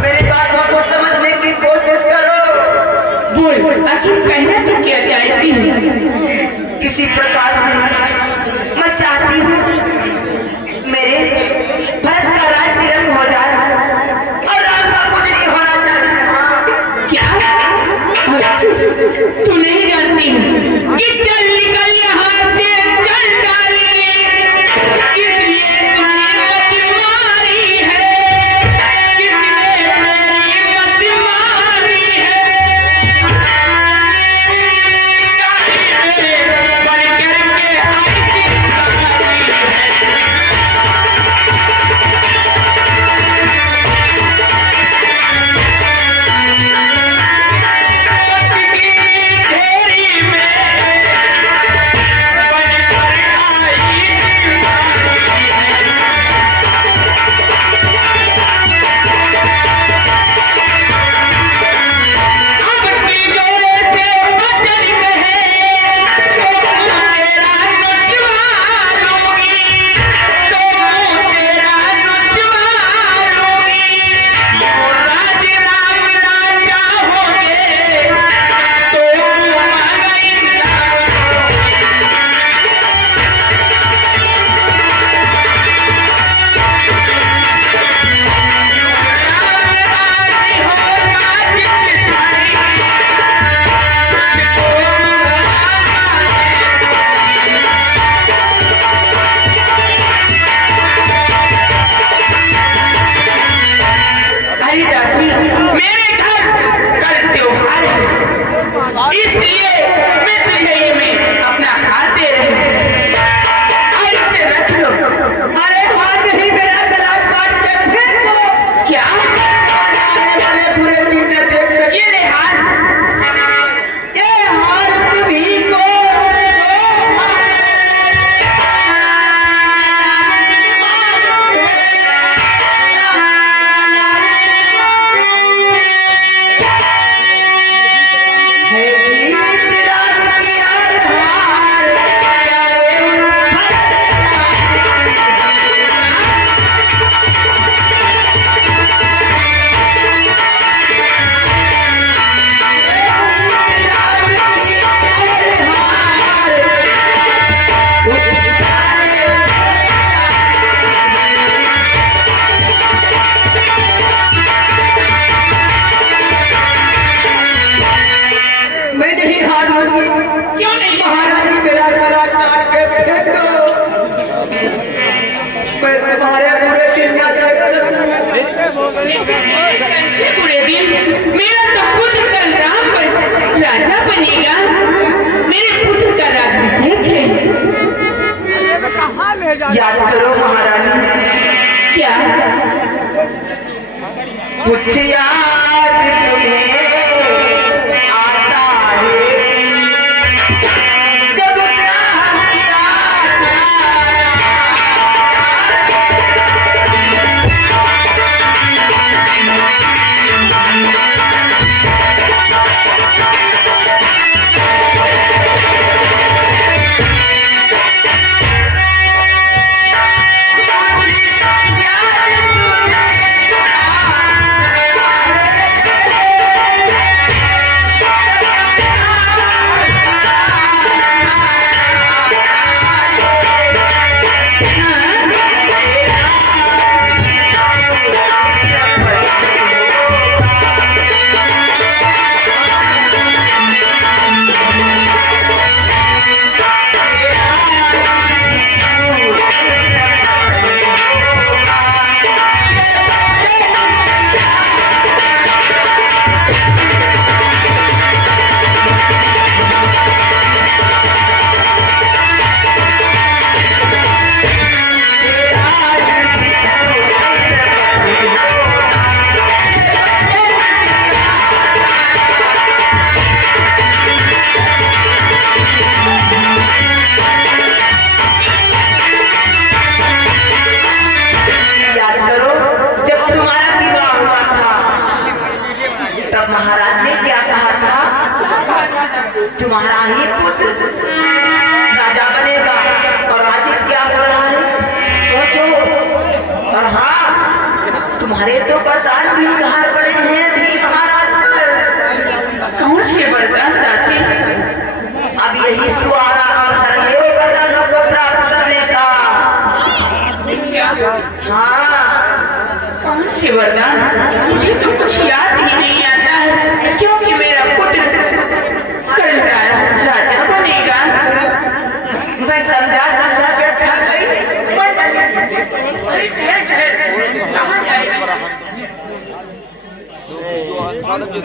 मेरी बातों को समझने की कोशिश करो। बोल, आखिर कहना तो क्या चाहती है? किसी प्रकार से मैं चाहती हूँ मेरे भरत का राज तिरंग हो जाए और राम का कुछ नहीं होना चाहिए। क्या? क्यों नहीं? महारानी मेरा गला काट के फेंक दो, मैं तुम्हारे पूरे दिन का दर्द कैसे बुरे दिन? मेरा तो पुत्र कल राम बन राजा बनेगा, मेरे पुत्र का राज्याभिषेक है। याद करो महारानी, क्या? कुछ याद तुम्हें आता है जब प्यार किया महाराज ने क्या कहा था? तुम्हारा ही पुत्र राजा बनेगा। और आज क्या हो रहा है सोचो। और हाँ, तुम्हारे तो वरदान भी धार पड़े हैं भी महाराज पर। कौन से वरदान दासी? अब यही सुहाना अवसर है वो वरदानों को प्राप्त करने का। हाँ, कौन से वरदान? मुझे तो कुछ याद ही नहीं आता है, क्योंकि मेरा पुत्र कल राजा बनेगा। मैं समझा के थक गई। मैं चली। अरे ठहर ठहर, कहाँ जाएगा?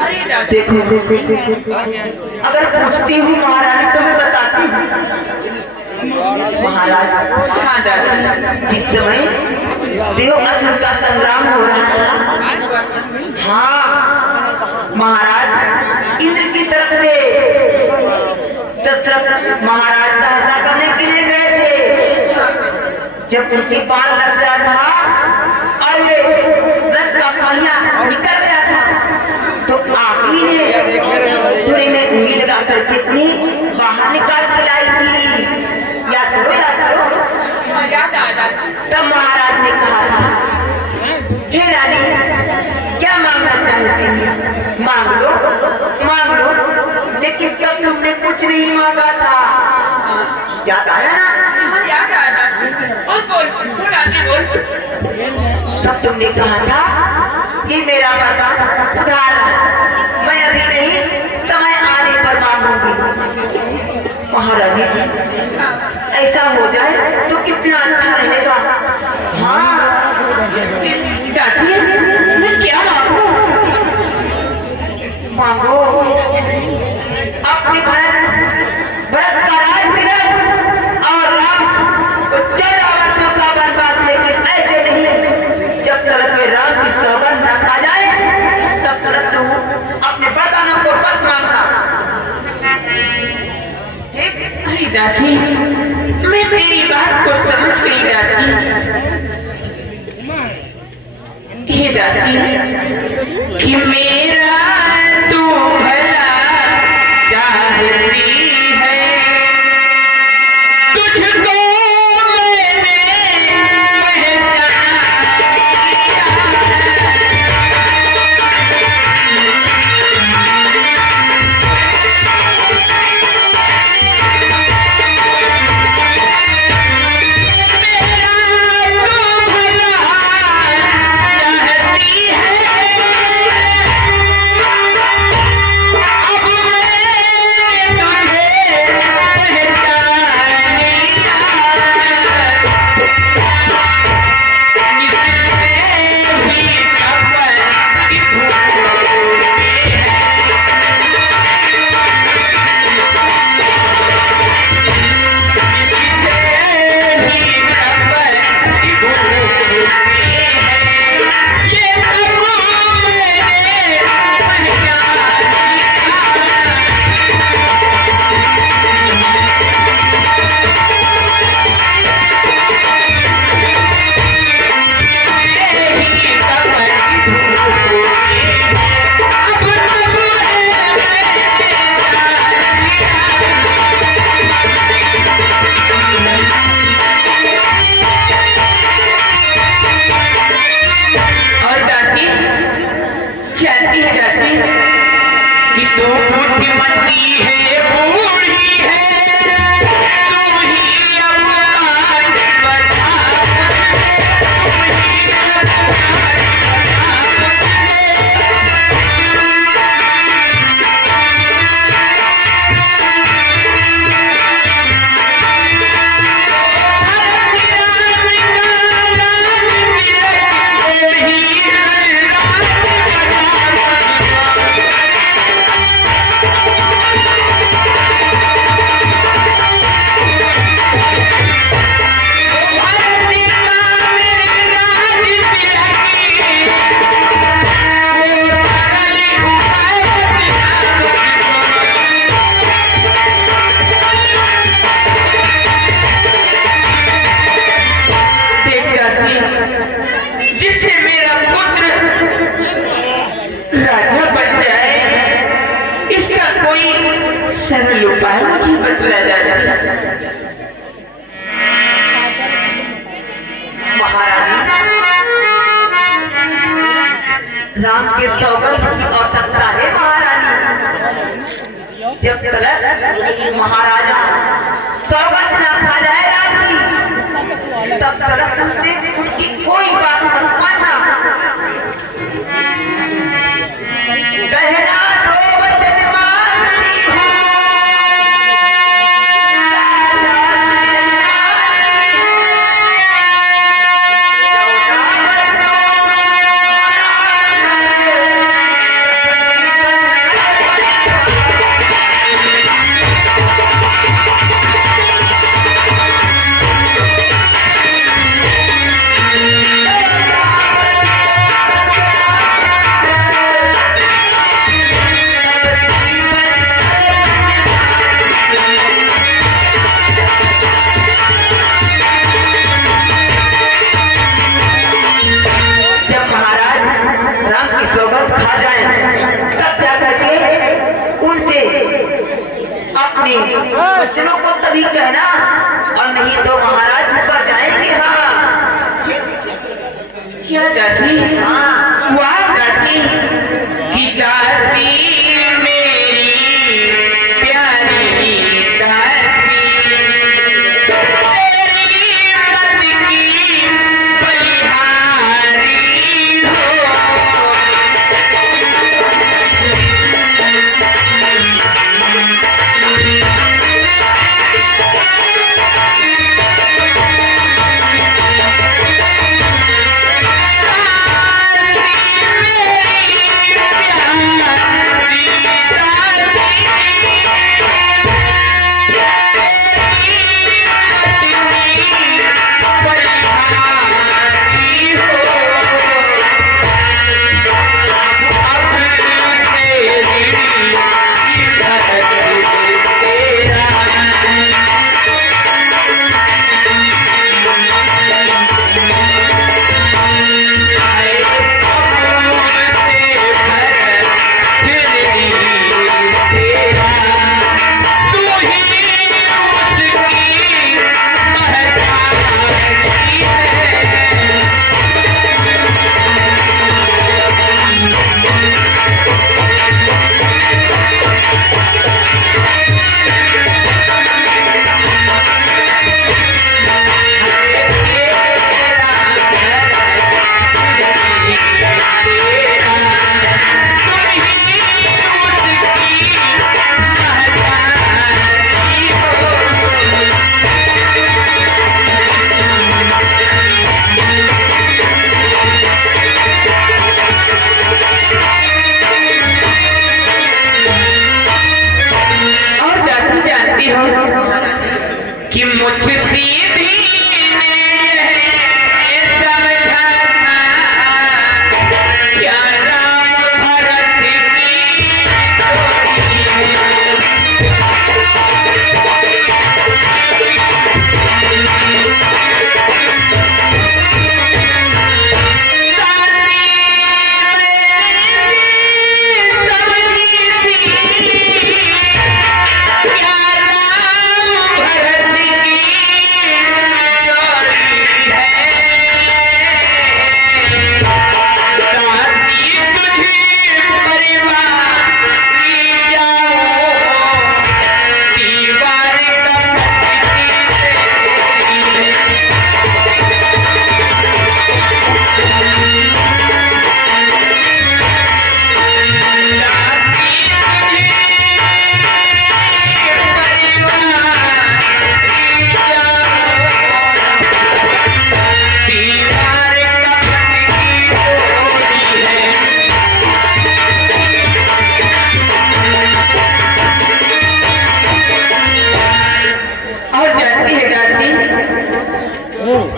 अरे दासी, देखो, अगर पूछती हूँ महारानी तो मैं बताती हूँ। महाराज, हाँ दासी, जिस समय देव असुर का संग्राम हो रहा था, हाँ महाराज इंद्र की तरफ से दशरथ महाराज सहायता करने के लिए गए थे। जब उनकी बाण लग गया था और वे रथ का पहिया निकल गया था, तो आप ही ने धुरी में उंगली लगा कर कितनी बाहर निकाल के लाई थी। याद करो, याद करो। याद आ दासी। तब महाराज ने कहा था, हे रानी क्या मांगना चाहती है? मांग लो, मांग लो। लेकिन तब तुमने कुछ नहीं मांगा था। याद आया ना? याद आ दासी। बोल बोल बोल, आगे बोल। तब तुमने कहा था ये मेरा वरदान उधार है, मैं अभी नहीं समय आने पर मांगूंगी। महारानी जी, ऐसा हो जाए तो कितना अच्छा रहेगा। हाँ दासी, मैं क्या मांगू? मांगो अपने भरत का राज तिलक और राम को 14 वर्षों का वनवास। लेकिन ऐसे नहीं, जब तक वे राम की सौगंध न खा जाए तब तक तू अपने वरदानों को मत मांगना। ठीक? अरे दासी, मैं तेरी बात को समझ गई दासी। हे दासी, कि मेरा तू भला चाहती है, तुझको मैंने पहचान तो बुद्धिमती है बूढ़ी है तू ही अब आज बता तू ही अब आज जिससे मेरा पुत्र राजा बन जाए, इसका कोई सरल उपाय मुझे बतला दासी। महारानी, राम के सौगंध की आवश्यकता है महारानी। जब तक महाराजा सौगंध न खा जाए राम की, तब तक उनसे उनकी कोई बात मत मानना। कहना तो वचन मानती हूँ, खा जाए तब जाकर के उनसे अपने बच्चों को तभी कहना, और नहीं तो महाराज मुकर जाएंगे। हाँ क्या दासी? वाह दासी की दासी मेरी प्यारी दासी, तेरी मत की बलिहारी हो। मेरी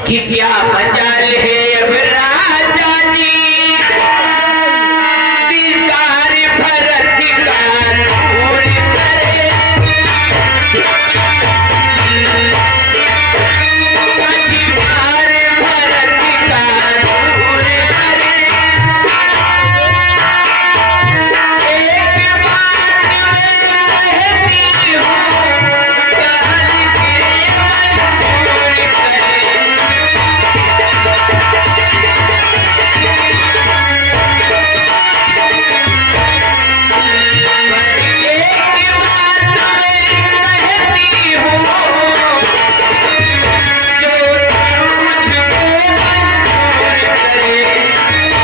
कि क्या मजाल है अब राजा जी दिलदार भरत का दूर करे, दिलदार भरत का दूर करे। एक बात मैं कहती हूँ कहल के मजबूर करे।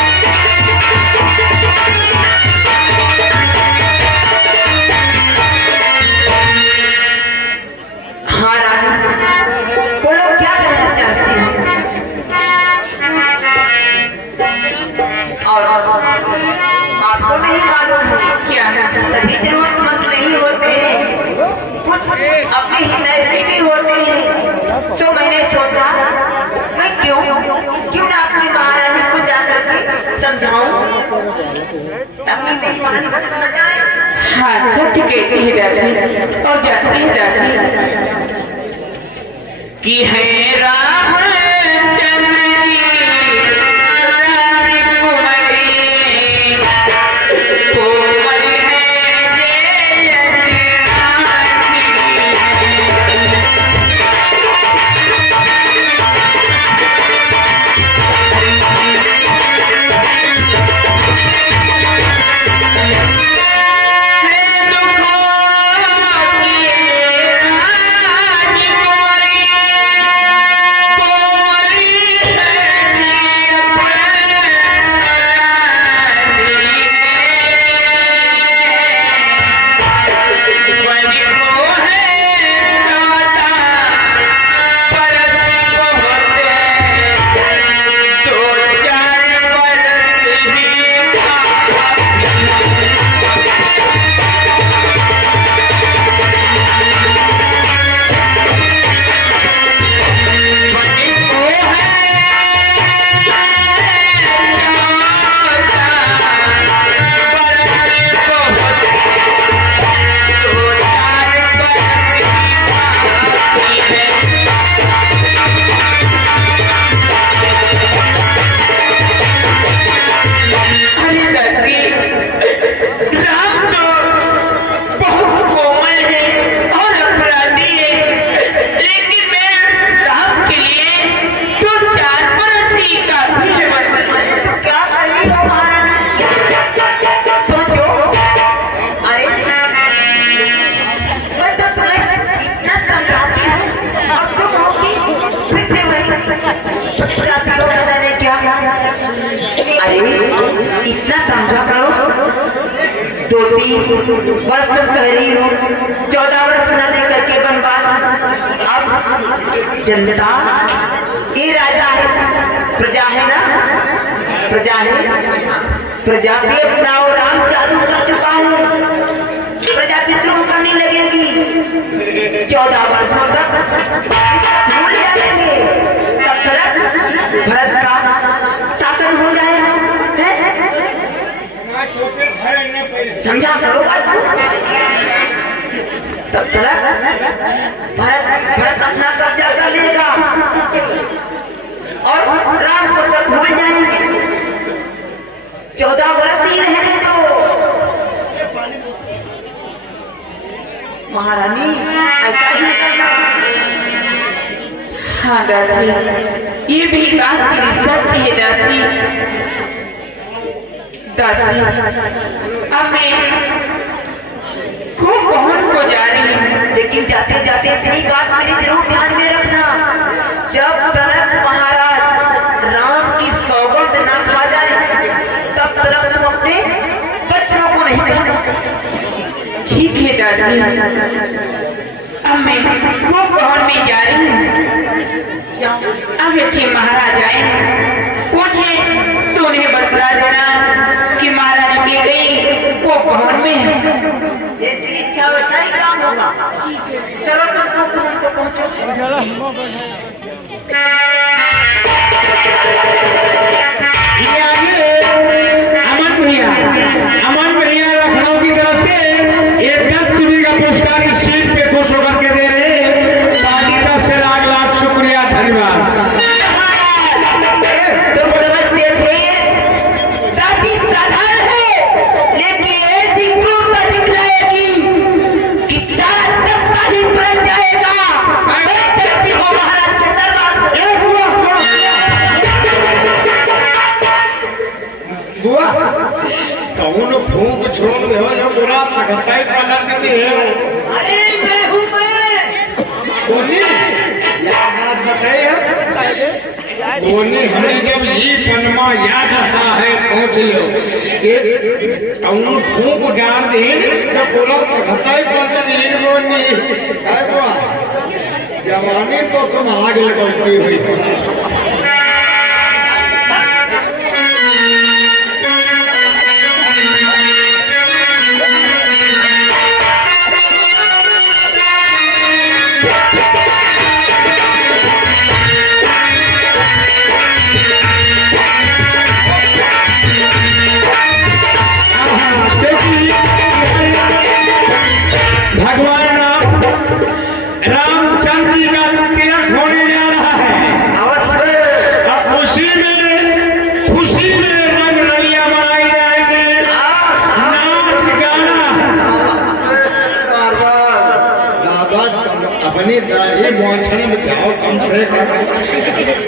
हाँ रानी, बोलो क्या कहना चाहती हो? और आपको नहीं मालूम है क्या सभी जरूरतमंद नहीं होते हैं, कुछ अपने हितैषी भी होते हैं। तो मैंने सोचा मैं क्यों ना अपनी महारानी को जाकर के समझाऊं ताकि मेरी महारानी भटक न जाए। हाँ सत्य कहती है दासी और जाती है दासी कि है रामचंद्र जी राजकुमारी, कोमल है जयति रानी। है दुखों की राजकुमारी, कोमली है बड़ी को है 14 बरस बहुत, 2-4 बरस ही बड़ी को अरे दादी, राम तो बहुत कोमल है और अपराधी है, लेकिन मैं राम के लिए तो 4 बरस ही काफी है। तो क्या कर रही हो महारानी? सोचो। अरे मैं तो तुम्हें इतना समझाती हूँ और तुम हो कि फिर से वही जाती हो, न जाने क्या। अरे इतना समझा करो, 2-3 वर्ष तुम कह रही हो, 14 वर्ष न दे करके बनवास। अब जनता ये राजा है, प्रजा है ना, प्रजा है, प्रजा पे अपना और राम जादू कर चुका है, प्रजा विद्रोह करने लगेगी। 14 वर्षों तक इसका भूल जाएंगे, तब तक भरत का शासन हो जाएगा। है? समझा करो बात को। तब तक भरत अपना कब्जा कर लेगा और राम को सब भूल जाएंगे। 14 वर्ष ही रहने दो महारानी, ऐसा ही करना। हाँ दासी, ये भी बात तेरी सत्य है दासी। दासी, अब मैं खूब पहुंच को जा रही हूँ, लेकिन जाते जाते इतनी बात मेरी जरूर ध्यान में रखना, जब तक महाराज राम की सौगंध ना खा जाए तब तक तुम अपने बच्चों को नहीं भेजना। ठीक है दासी। अब मैं खूब पहुंच में जा रही हूँ, अगर जी महाराज आए पूछे तो उन्हें बतला देना कि महाराज की गई को पहुंच में है। जैसी इच्छा वैसा ही काम होगा। चलो तुम तो पहुंचो। ये आगे अमन भैया लखनऊ की तरफ से एक 10 रुपये का पुरस्कार इस सीट पे खुश होकर के दे रहे हैं। ताली तरफ से लाख लाख शुक्रिया, धन्यवाद। तुम समझते थे दादी साधारण है, लेकिन ऐसी क्रूरता दिखलाएगी कि सारा तख्ता ही पलट जाएगा। मैं चलती हूँ महाराज के दरबार में। बुआ कौन फूंक छोड़ दे हो जो पूरा सकता ही पलट देती है। अरे मैं हूँ मैं। बोनी यह बात बताइए बोनी हमें जब ये पनमा याद सा है पहुंच लो कि कौन फूंक डाल दे तो पूरा सकता ही पलट दे बोनी। है बुआ जवानी तो तुम आग लगाती हुई। भगवान रामचंद्र जी का तिलक होने जा रहा है और उसी में खुशी में रंग रलियां मनाई जाएंगे, नाच गाना। अपनी दाढ़ी मोछन बचाओ कम से कम।